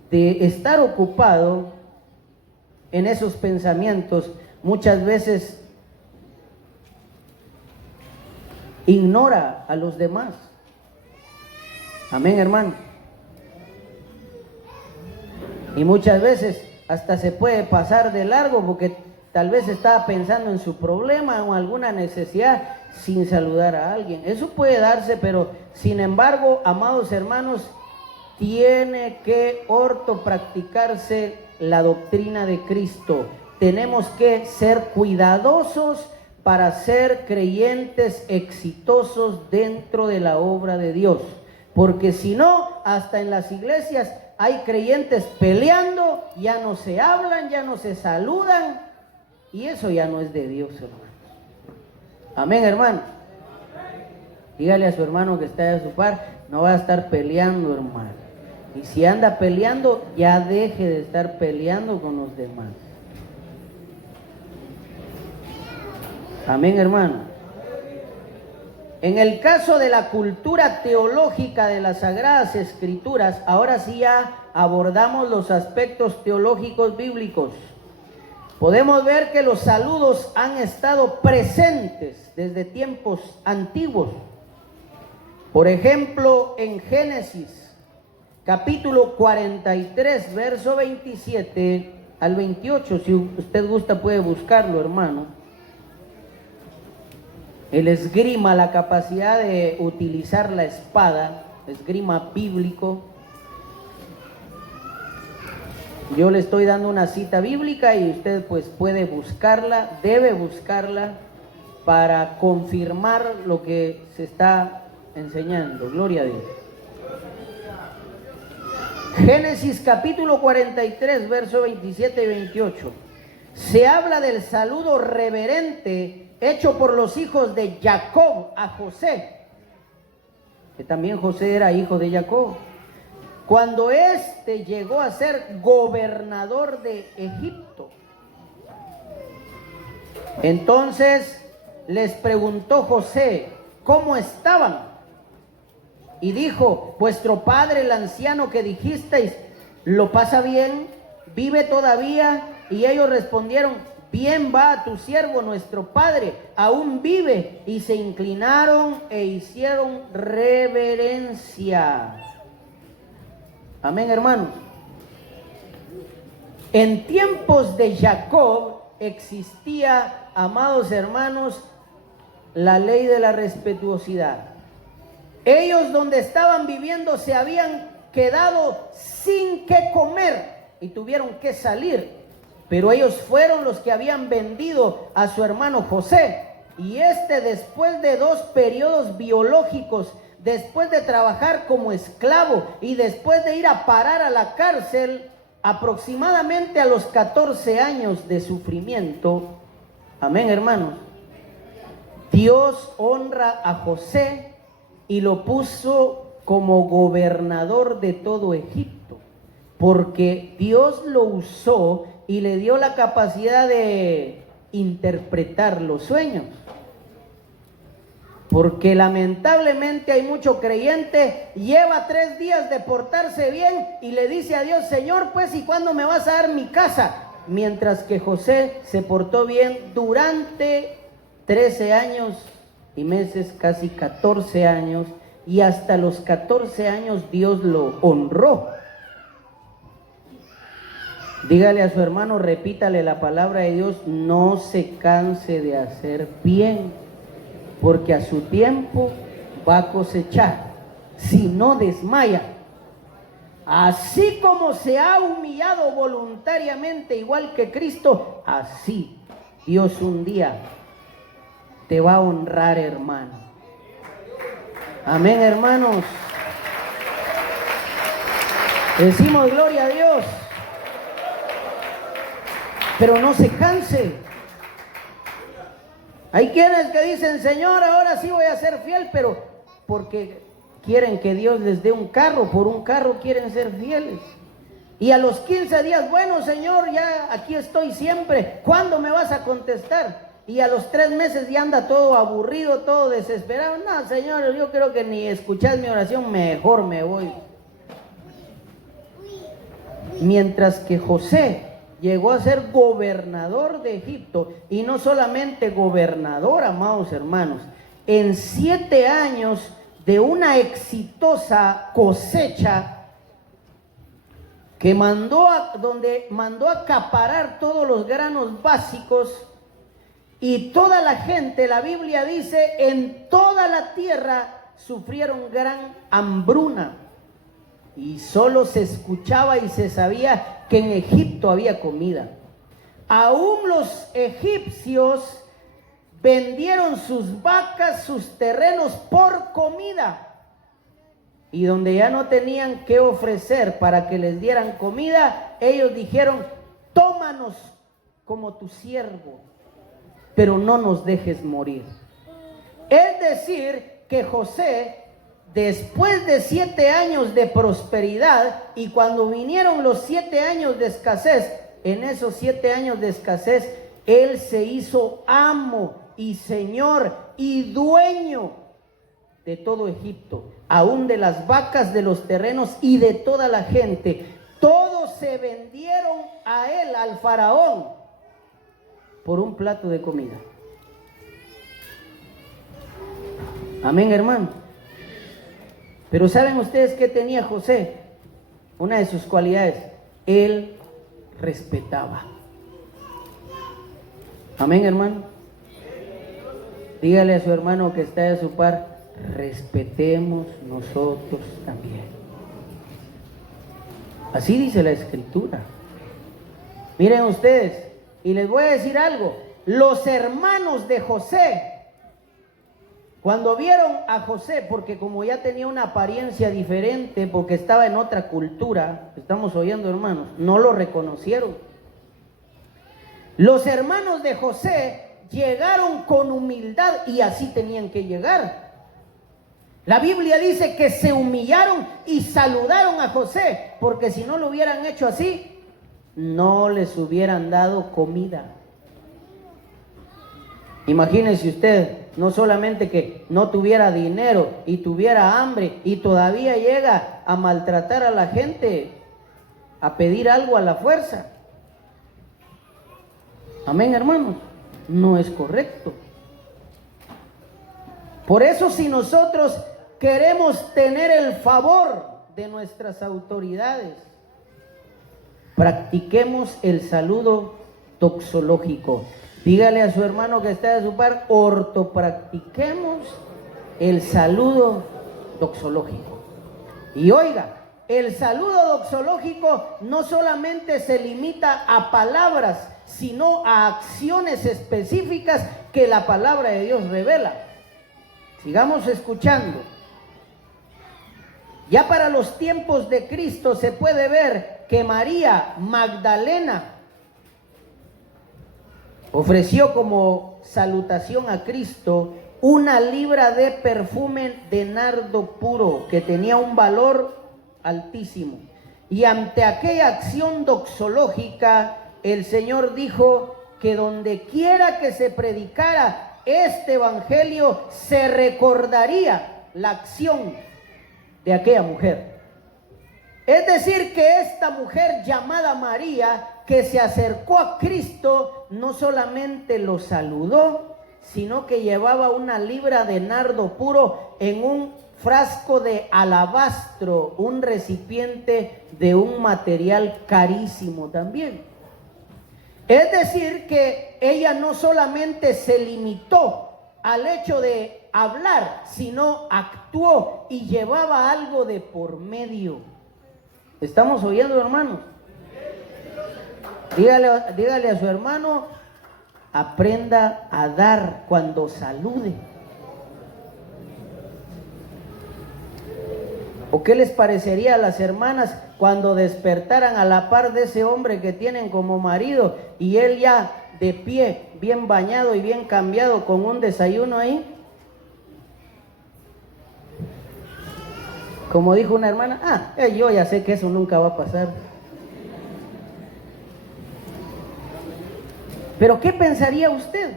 estar ocupado en esos pensamientos, muchas veces ignora a los demás. Amén, hermano. Y muchas veces hasta se puede pasar de largo porque tal vez estaba pensando en su problema o alguna necesidad sin saludar a alguien. Eso puede darse, pero sin embargo, amados hermanos, tiene que ortopracticarse la doctrina de Cristo. Tenemos que ser cuidadosos para ser creyentes exitosos dentro de la obra de Dios. Porque si no, hasta en las iglesias hay creyentes peleando, ya no se hablan, ya no se saludan, y eso ya no es de Dios, hermanos. Amén, hermano. Dígale a su hermano que está a su par: no va a estar peleando, hermano. Y si anda peleando, ya deje de estar peleando con los demás. Amén, hermano. En el caso de la cultura teológica de las Sagradas Escrituras, ahora sí ya abordamos los aspectos teológicos bíblicos. podemos ver que los saludos han estado presentes desde tiempos antiguos. Por ejemplo, en Génesis, capítulo 43, verso 27 al 28, si usted gusta puede buscarlo, hermano. El esgrima, la capacidad de utilizar la espada, esgrima bíblico. Yo le estoy dando una cita bíblica y usted pues puede buscarla, debe buscarla para confirmar lo que se está enseñando. Gloria a Dios. Génesis capítulo 43, verso 27 y 28. Se habla del saludo reverente hecho por los hijos de Jacob a José, que también José era hijo de Jacob, cuando éste llegó a ser gobernador de Egipto. Entonces les preguntó José cómo estaban, y dijo: vuestro padre, el anciano que dijisteis, ¿lo pasa bien? ¿Vive todavía? Y ellos respondieron: bien va tu siervo, nuestro padre aún vive. Y se inclinaron e hicieron reverencia. Amén, hermanos. En tiempos de Jacob existía, amados hermanos, la ley de la respetuosidad. Ellos, donde estaban viviendo, se habían quedado sin qué comer y tuvieron que salir. Pero ellos fueron los que habían vendido a su hermano José. Y después de 2 periodos biológicos, después de trabajar como esclavo y después de ir a parar a la cárcel, aproximadamente a los 14 años de sufrimiento, amén, hermanos, Dios honra a José y lo puso como gobernador de todo Egipto, porque Dios lo usó y le dio la capacidad de interpretar los sueños. Porque lamentablemente hay mucho creyente, lleva 3 días de portarse bien y le dice a Dios: Señor, pues, ¿y cuándo me vas a dar mi casa? Mientras que José se portó bien durante 13 años y meses, casi 14 años, y hasta los 14 años Dios lo honró. Dígale a su hermano, repítale la palabra de Dios: no se canse de hacer bien, porque a su tiempo va a cosechar, si no desmaya. Así como se ha humillado voluntariamente, igual que Cristo, así Dios un día te va a honrar, hermano. Amén, hermanos. Decimos gloria a Dios. Pero no se canse. Hay quienes que dicen: Señor, ahora sí voy a ser fiel, pero porque quieren que Dios les dé un carro, por un carro quieren ser fieles. Y a los 15 días: bueno, Señor, ya aquí estoy siempre, ¿cuándo me vas a contestar? Y a los 3 meses ya anda todo aburrido, todo desesperado. No, Señor, yo creo que ni escuchás mi oración, mejor me voy. Mientras que José llegó a ser gobernador de Egipto, y no solamente gobernador, amados hermanos, en 7 años de una exitosa cosecha que donde mandó acaparar todos los granos básicos, y toda la gente, la Biblia dice, en toda la tierra sufrieron gran hambruna, y solo se escuchaba y se sabía que en Egipto había comida. Aún los egipcios vendieron sus vacas, sus terrenos por comida. Y donde ya no tenían que ofrecer para que les dieran comida, ellos dijeron: tómanos como tu siervo, pero no nos dejes morir. Es decir, que José, después de 7 años de prosperidad, y cuando vinieron los 7 años de escasez, en esos 7 años de escasez, él se hizo amo y señor y dueño de todo Egipto, aún de las vacas, de los terrenos y de toda la gente. Todos se vendieron a él, al faraón. por un plato de comida. Amén, hermano. Pero ¿saben ustedes qué tenía José? Una de sus cualidades, él respetaba. Amén, hermano. Dígale a su hermano que está de su par, respetemos nosotros también. Así dice la Escritura. Miren ustedes, y les voy a decir algo, los hermanos de José, cuando vieron a José, porque como ya tenía una apariencia diferente, porque estaba en otra cultura, estamos oyendo, hermanos, no lo reconocieron. Los hermanos de José llegaron con humildad y así tenían que llegar. La Biblia dice que se humillaron y saludaron a José, porque si no lo hubieran hecho así, no les hubieran dado comida. Imagínense usted, no solamente que no tuviera dinero y tuviera hambre y todavía llega a maltratar a la gente, a pedir algo a la fuerza. Amén, hermanos, no es correcto. Por eso, si nosotros queremos tener el favor de nuestras autoridades, practiquemos el saludo doxológico. Dígale a su hermano que está de su par, practiquemos el saludo doxológico. Y oiga, el saludo doxológico no solamente se limita a palabras, sino a acciones específicas que la palabra de Dios revela. Sigamos escuchando. Ya para los tiempos de Cristo se puede ver que María Magdalena ofreció como salutación a Cristo 1 libra de perfume de nardo puro que tenía un valor altísimo. Y ante aquella acción doxológica, el Señor dijo que donde quiera que se predicara este evangelio, se recordaría la acción de aquella mujer. Es decir, que esta mujer llamada María, que se acercó a Cristo, no solamente lo saludó, sino que llevaba 1 libra de nardo puro en un frasco de alabastro, un recipiente de un material carísimo también. Es decir, que ella no solamente se limitó al hecho de hablar, sino actuó y llevaba algo de por medio. ¿Estamos oyendo, hermanos? Dígale a su hermano, aprenda a dar cuando salude. ¿O qué les parecería a las hermanas cuando despertaran a la par de ese hombre que tienen como marido y él ya de pie, bien bañado y bien cambiado con un desayuno ahí? Como dijo una hermana, yo ya sé que eso nunca va a pasar. Pero ¿qué pensaría usted?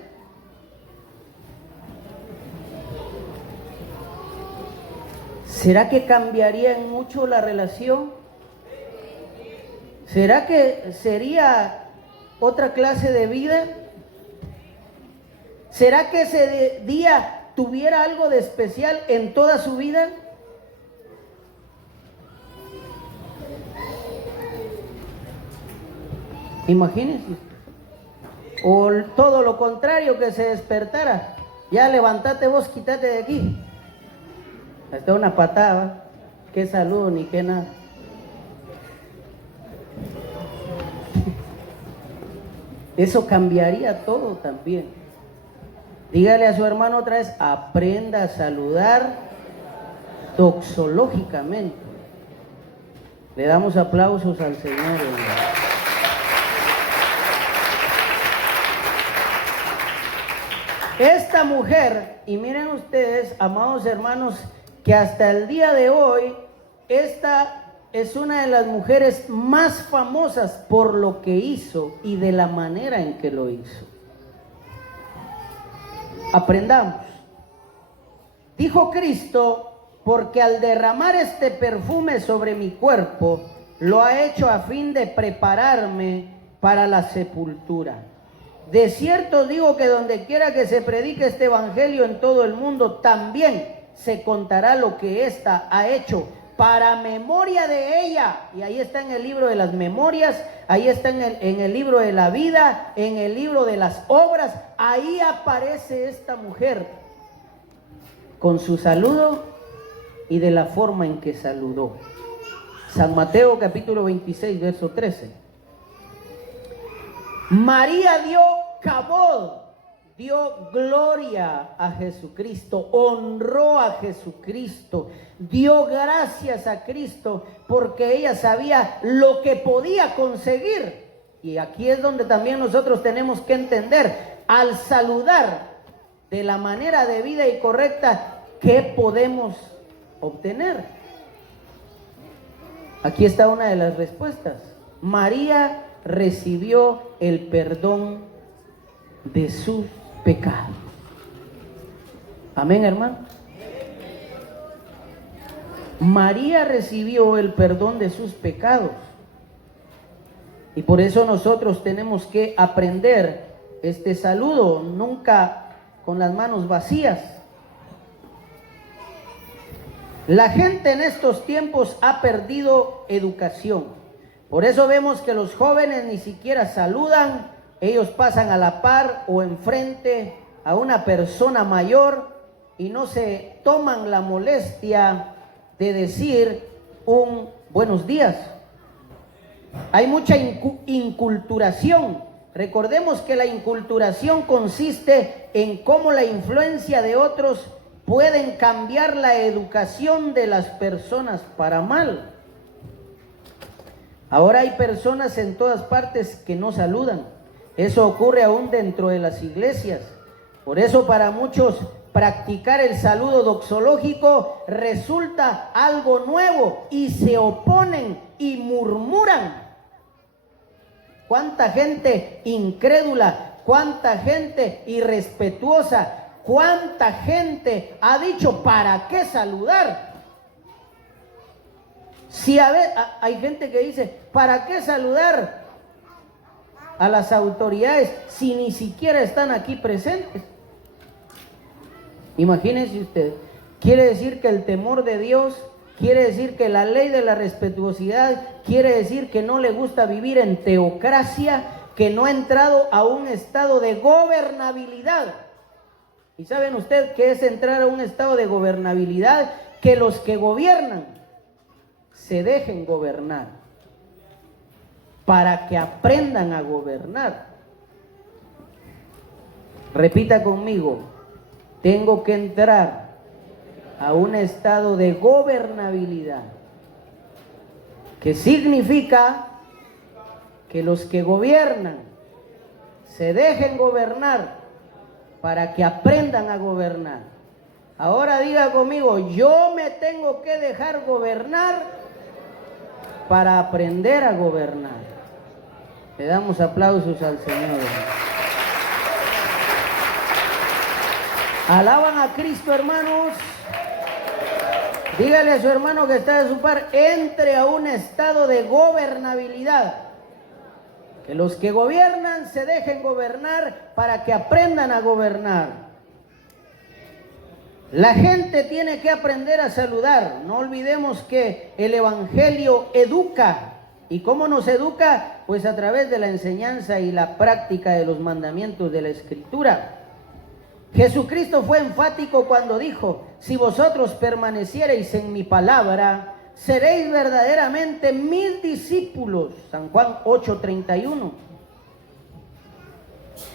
¿Será que cambiaría en mucho la relación? ¿Será que sería otra clase de vida? ¿Será que ese día tuviera algo de especial en toda su vida? Imagínense. O todo lo contrario, que se despertara. Ya levántate vos, quítate de aquí. Hasta una patada, qué saludo ni qué nada. Eso cambiaría todo también. Dígale a su hermano otra vez, aprenda a saludar doxológicamente. Le damos aplausos al Señor, hermano. Esta mujer, y miren ustedes, amados hermanos, que hasta el día de hoy, esta es una de las mujeres más famosas por lo que hizo y de la manera en que lo hizo. Aprendamos. Dijo Cristo, porque al derramar este perfume sobre mi cuerpo, lo ha hecho a fin de prepararme para la sepultura. De cierto digo que donde quiera que se predique este evangelio en todo el mundo, también se contará lo que ésta ha hecho para memoria de ella. Y ahí está en el libro de las memorias, ahí está en el libro de la vida, en el libro de las obras. Ahí aparece esta mujer con su saludo y de la forma en que saludó. San Mateo capítulo 26, verso 13. María dio cabod, dio gloria a Jesucristo, honró a Jesucristo, dio gracias a Cristo, porque ella sabía lo que podía conseguir. Y aquí es donde también nosotros tenemos que entender, al saludar de la manera debida y correcta, ¿qué podemos obtener? Aquí está una de las respuestas. María recibió el perdón de sus pecados. Amén, hermano. María recibió el perdón de sus pecados. Y por eso nosotros tenemos que aprender este saludo, nunca con las manos vacías. La gente en estos tiempos ha perdido educación. Por eso vemos que los jóvenes ni siquiera saludan, ellos pasan a la par o enfrente a una persona mayor y no se toman la molestia de decir un buenos días. Hay mucha inculturación. Recordemos que la inculturación consiste en cómo la influencia de otros pueden cambiar la educación de las personas para mal. Ahora hay personas en todas partes que no saludan. Eso ocurre aún dentro de las iglesias. Por eso para muchos practicar el saludo doxológico resulta algo nuevo y se oponen y murmuran. Cuánta gente incrédula, cuánta gente irrespetuosa, cuánta gente ha dicho, ¿para qué saludar? Si hay gente que dice, ¿para qué saludar a las autoridades si ni siquiera están aquí presentes? Imagínense usted, quiere decir que el temor de Dios, quiere decir que la ley de la respetuosidad, quiere decir que no le gusta vivir en teocracia, que no ha entrado a un estado de gobernabilidad. ¿Y saben ustedes qué es entrar a un estado de gobernabilidad? Que los que gobiernan se dejen gobernar, para que aprendan a gobernar. Repita conmigo, tengo que entrar a un estado de gobernabilidad, que significa que los que gobiernan se dejen gobernar para que aprendan a gobernar. Ahora diga conmigo, yo me tengo que dejar gobernar para aprender a gobernar. Le damos aplausos al Señor. Alaban a Cristo, hermanos. Dígale a su hermano que está de su par, entre a un estado de gobernabilidad. Que los que gobiernan se dejen gobernar para que aprendan a gobernar. La gente tiene que aprender a saludar. No olvidemos que el evangelio educa. ¿Y cómo nos educa? Pues a través de la enseñanza y la práctica de los mandamientos de la Escritura. Jesucristo fue enfático cuando dijo, si vosotros permaneciereis en mi palabra, seréis verdaderamente mis discípulos. San Juan 8:31.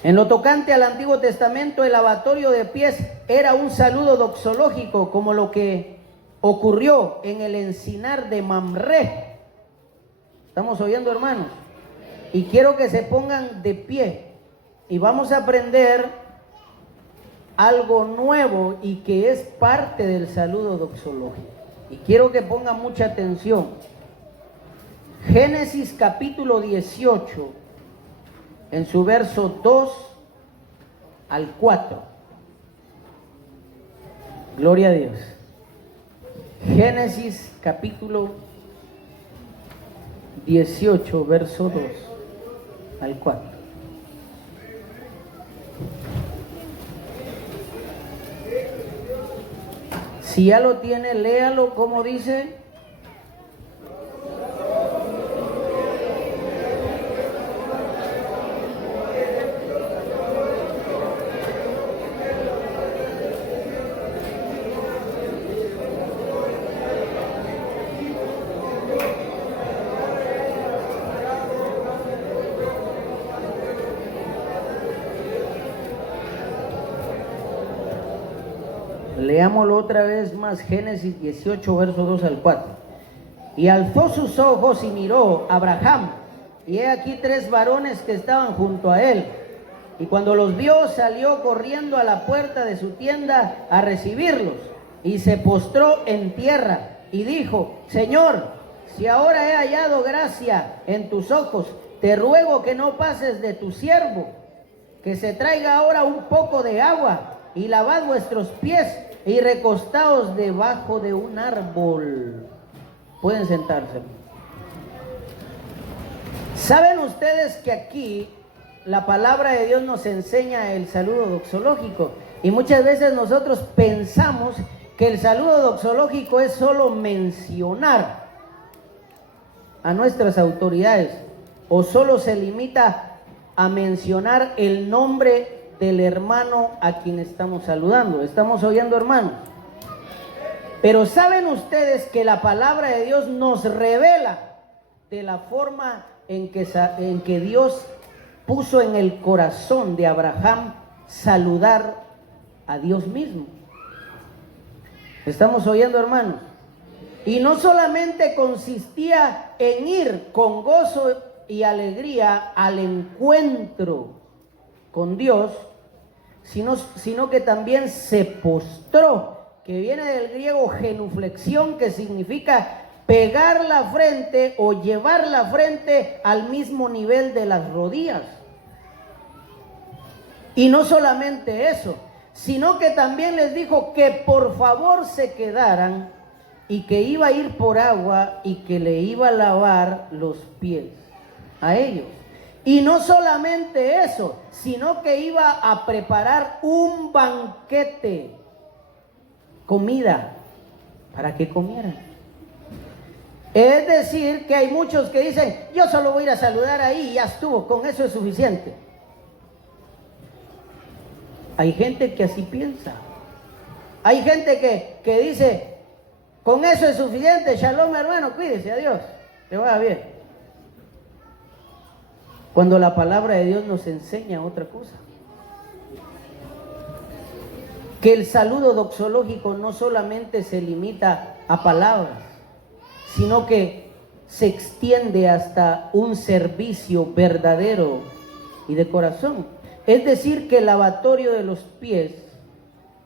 En lo tocante al Antiguo Testamento, el lavatorio de pies era un saludo doxológico, como lo que ocurrió en el encinar de Mamre. ¿Estamos oyendo, hermanos? Y quiero que se pongan de pie y vamos a aprender algo nuevo y que es parte del saludo doxológico. Y quiero que pongan mucha atención. Génesis capítulo 18, en su verso 2 al 4. Gloria a Dios. Génesis capítulo 18, verso 2 al 4. Si ya lo tiene, léalo, como dice. Leámoslo otra vez más, Génesis 18, verso 2 al 4. Y alzó sus ojos y miró a Abraham, y he aquí 3 varones que estaban junto a él. Y cuando los vio, salió corriendo a la puerta de su tienda a recibirlos, y se postró en tierra, y dijo: Señor, si ahora he hallado gracia en tus ojos, te ruego que no pases de tu siervo, que se traiga ahora un poco de agua, y lavad vuestros pies, y recostaos debajo de un árbol. Pueden sentarse. ¿Saben ustedes que aquí la palabra de Dios nos enseña el saludo doxológico? Y muchas veces nosotros pensamos que el saludo doxológico es solo mencionar a nuestras autoridades, o solo se limita a mencionar el nombre del hermano a quien estamos saludando. ¿Estamos oyendo, hermanos? Pero ¿saben ustedes que la palabra de Dios nos revela de la forma en que Dios puso en el corazón de Abraham saludar a Dios mismo? ¿Estamos oyendo, hermanos? Y no solamente consistía en ir con gozo y alegría al encuentro con Dios, sino que también se postró, que viene del griego genuflexión, que significa pegar la frente o llevar la frente al mismo nivel de las rodillas. Y no solamente eso, sino que también les dijo que por favor se quedaran, y que iba a ir por agua y que le iba a lavar los pies a ellos. Y no solamente eso, sino que iba a preparar un banquete, comida, para que comieran. Es decir, que hay muchos que dicen: yo solo voy a ir a saludar ahí y ya estuvo, con eso es suficiente. Hay gente que así piensa. Hay gente que dice: con eso es suficiente, shalom hermano, cuídese, adiós, te vaya bien. Cuando la palabra de Dios nos enseña otra cosa. Que el saludo doxológico no solamente se limita a palabras, sino que se extiende hasta un servicio verdadero y de corazón. Es decir, que el lavatorio de los pies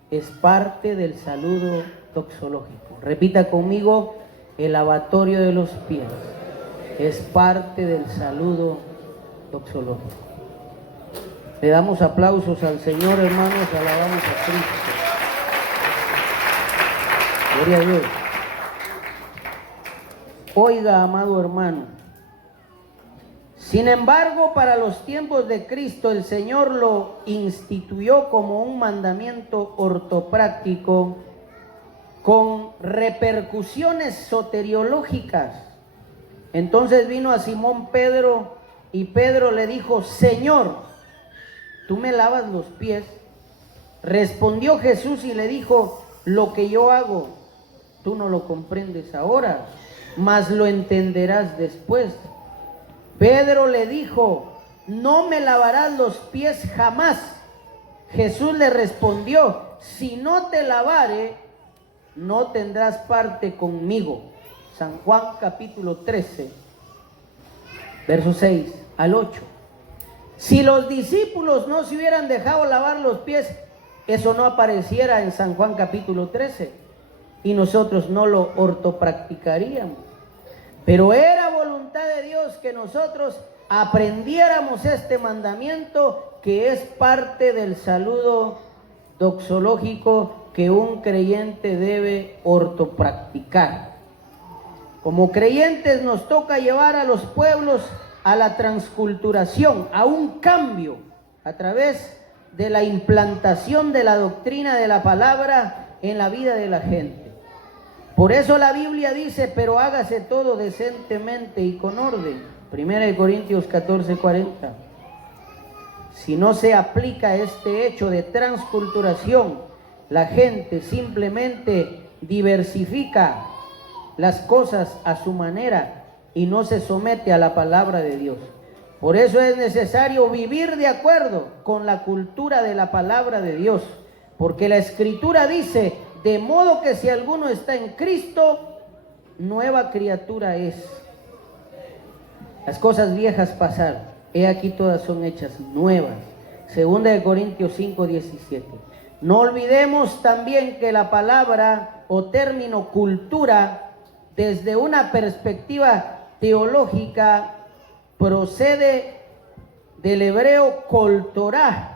es parte del saludo doxológico. Repita conmigo: el lavatorio de los pies es parte del saludo doxológico. Le damos aplausos al Señor, hermanos, alabamos a Cristo. Gloria a Dios. Oiga, amado hermano, sin embargo, para los tiempos de Cristo, el Señor lo instituyó como un mandamiento ortopráctico con repercusiones soteriológicas. Entonces vino a Simón Pedro, y Pedro le dijo: Señor, ¿tú me lavas los pies? Respondió Jesús y le dijo: lo que yo hago, tú no lo comprendes ahora, mas lo entenderás después. Pedro le dijo: no me lavarás los pies jamás. Jesús le respondió: si no te lavare, no tendrás parte conmigo. San Juan capítulo 13, versos 6 al 8. Si los discípulos no se hubieran dejado lavar los pies, eso no apareciera en San Juan capítulo 13 y nosotros no lo ortopracticaríamos. Pero era voluntad de Dios que nosotros aprendiéramos este mandamiento, que es parte del saludo doxológico que un creyente debe ortopracticar. Como creyentes nos toca llevar a los pueblos a la transculturación, a un cambio a través de la implantación de la doctrina de la palabra en la vida de la gente. Por eso la Biblia dice, pero hágase todo decentemente y con orden. 1 Corintios 14:40. Si no se aplica este hecho de transculturación, la gente simplemente diversifica las cosas a su manera y no se somete a la palabra de Dios. Por eso es necesario vivir de acuerdo con la cultura de la palabra de Dios, porque la Escritura dice, de modo que si alguno está en Cristo, nueva criatura es. Las cosas viejas pasaron, he aquí todas son hechas nuevas. 2 Corintios 5:17. No olvidemos también que la palabra o término cultura, desde una perspectiva teológica, procede del hebreo kol Torah,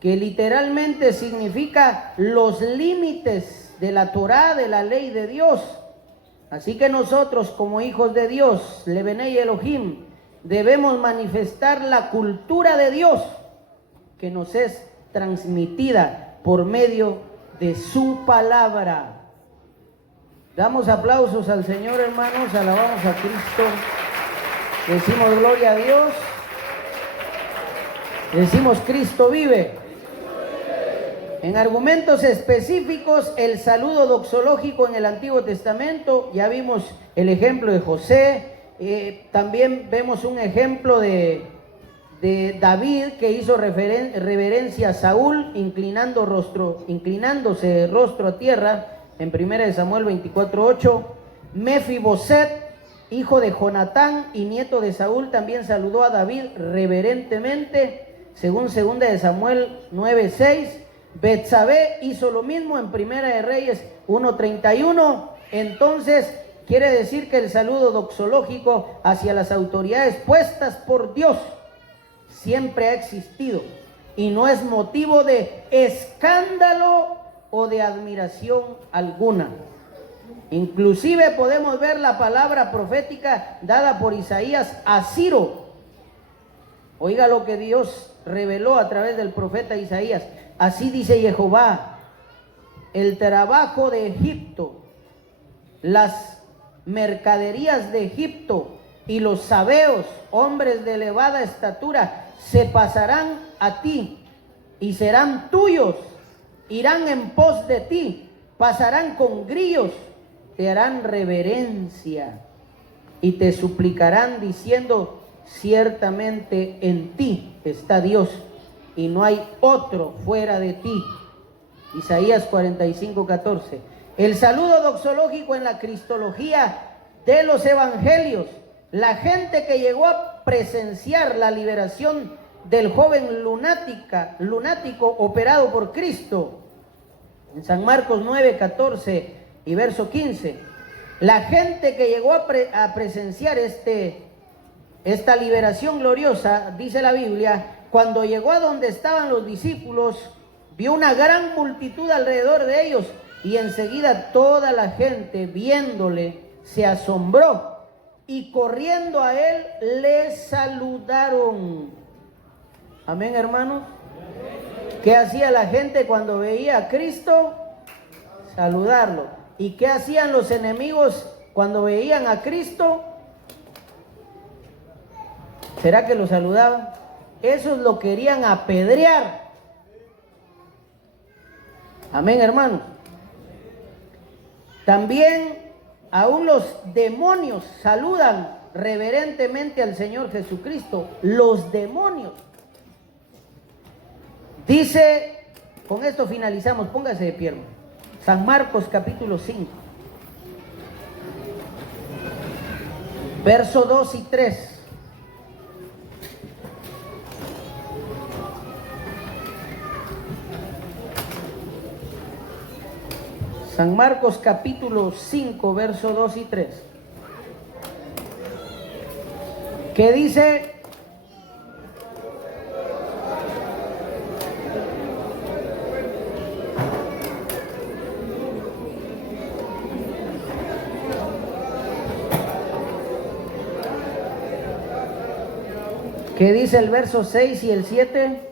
que literalmente significa los límites de la Torah, de la ley de Dios. Así que nosotros, como hijos de Dios, Lebenei Elohim, debemos manifestar la cultura de Dios que nos es transmitida por medio de su palabra. Damos aplausos al Señor, hermanos, alabamos a Cristo, decimos gloria a Dios, decimos Cristo vive. En argumentos específicos, el saludo doxológico en el Antiguo Testamento, ya vimos el ejemplo de José, también vemos un ejemplo de David, que hizo reverencia a Saúl, inclinándose rostro a tierra, en 1 Samuel 24:8. Mefiboset, hijo de Jonatán y nieto de Saúl, también saludó a David reverentemente, según 2 Samuel 9:6. Betsabé hizo lo mismo en 1 Reyes 1:31. Entonces quiere decir que el saludo doxológico hacia las autoridades puestas por Dios siempre ha existido y no es motivo de escándalo o de admiración alguna. Inclusive podemos ver la palabra profética dada por Isaías a Ciro. Oiga lo que Dios reveló a través del profeta Isaías. Así dice Jehová: el trabajo de Egipto, las mercaderías de Egipto y los sabeos, hombres de elevada estatura, se pasarán a ti y serán tuyos, irán en pos de ti, pasarán con grillos, te harán reverencia y te suplicarán diciendo: ciertamente en ti está Dios y no hay otro fuera de ti. Isaías 45:14. El saludo doxológico en la cristología de los evangelios. La gente que llegó a presenciar la liberación del joven lunático operado por Cristo, en San Marcos 9:14 y verso 15. La gente que llegó a presenciar esta liberación gloriosa, dice la Biblia, cuando llegó a donde estaban los discípulos, vio una gran multitud alrededor de ellos y enseguida toda la gente, viéndole, se asombró y corriendo a él le saludaron. Amén, hermanos. ¿Qué hacía la gente cuando veía a Cristo? Saludarlo. ¿Y qué hacían los enemigos cuando veían a Cristo? ¿Será que lo saludaban? Esos lo querían apedrear. Amén, hermanos. También aún los demonios saludan reverentemente al Señor Jesucristo. Los demonios. Dice, con esto finalizamos, póngase de pie, hermano. San Marcos capítulo 5, verso 2 y 3. San Marcos capítulo 5, verso 2 y 3. ¿Qué dice? ¿Qué dice el verso 6 y el 7?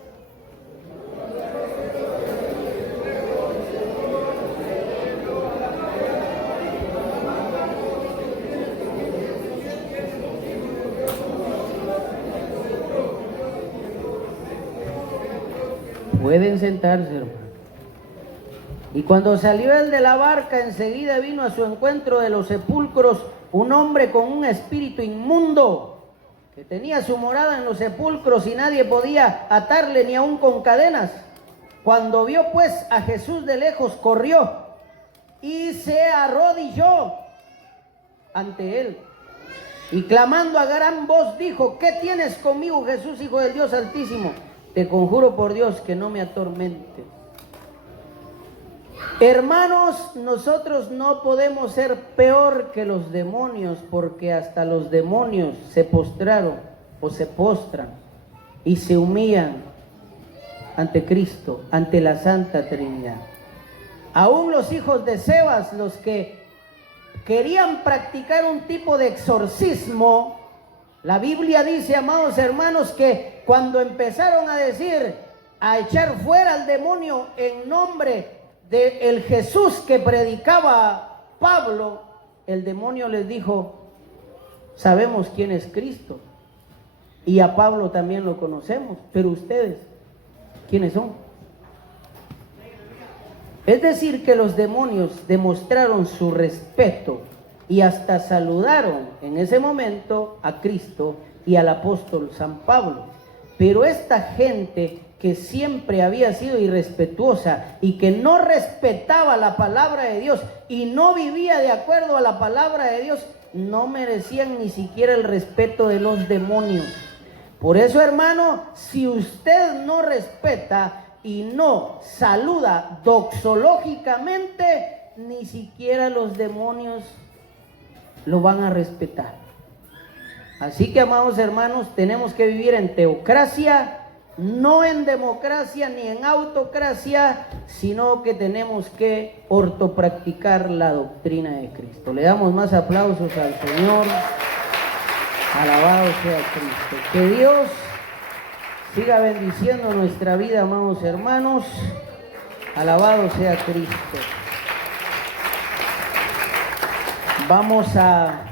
Pueden sentarse, hermano. Y cuando salió él de la barca, enseguida vino a su encuentro de los sepulcros un hombre con un espíritu inmundo, que tenía su morada en los sepulcros y nadie podía atarle ni aun con cadenas. Cuando vio pues a Jesús de lejos, corrió y se arrodilló ante él. Y clamando a gran voz dijo: ¿qué tienes conmigo, Jesús, Hijo del Dios Altísimo? Te conjuro por Dios que no me atormentes. Hermanos, nosotros no podemos ser peor que los demonios, porque hasta los demonios se postraron o se postran y se humillan ante Cristo, ante la Santa Trinidad. Aún los hijos de Sebas, los que querían practicar un tipo de exorcismo, la Biblia dice, amados hermanos, que cuando empezaron a decir, a echar fuera al demonio en nombre del Jesús que predicaba Pablo, el demonio les dijo: sabemos quién es Cristo y a Pablo también lo conocemos, pero ustedes, ¿quiénes son? Es decir, que los demonios demostraron su respeto y hasta saludaron en ese momento a Cristo y al apóstol San Pablo. Pero esta gente que siempre había sido irrespetuosa y que no respetaba la palabra de Dios y no vivía de acuerdo a la palabra de Dios, no merecían ni siquiera el respeto de los demonios. Por eso, hermano, si usted no respeta y no saluda doxológicamente, ni siquiera los demonios lo van a respetar. Así que, amados hermanos, tenemos que vivir en teocracia, no en democracia ni en autocracia, sino que tenemos que ortopracticar la doctrina de Cristo. Le damos más aplausos al Señor. Alabado sea Cristo. Que Dios siga bendiciendo nuestra vida, amados hermanos. Alabado sea Cristo. Vamos a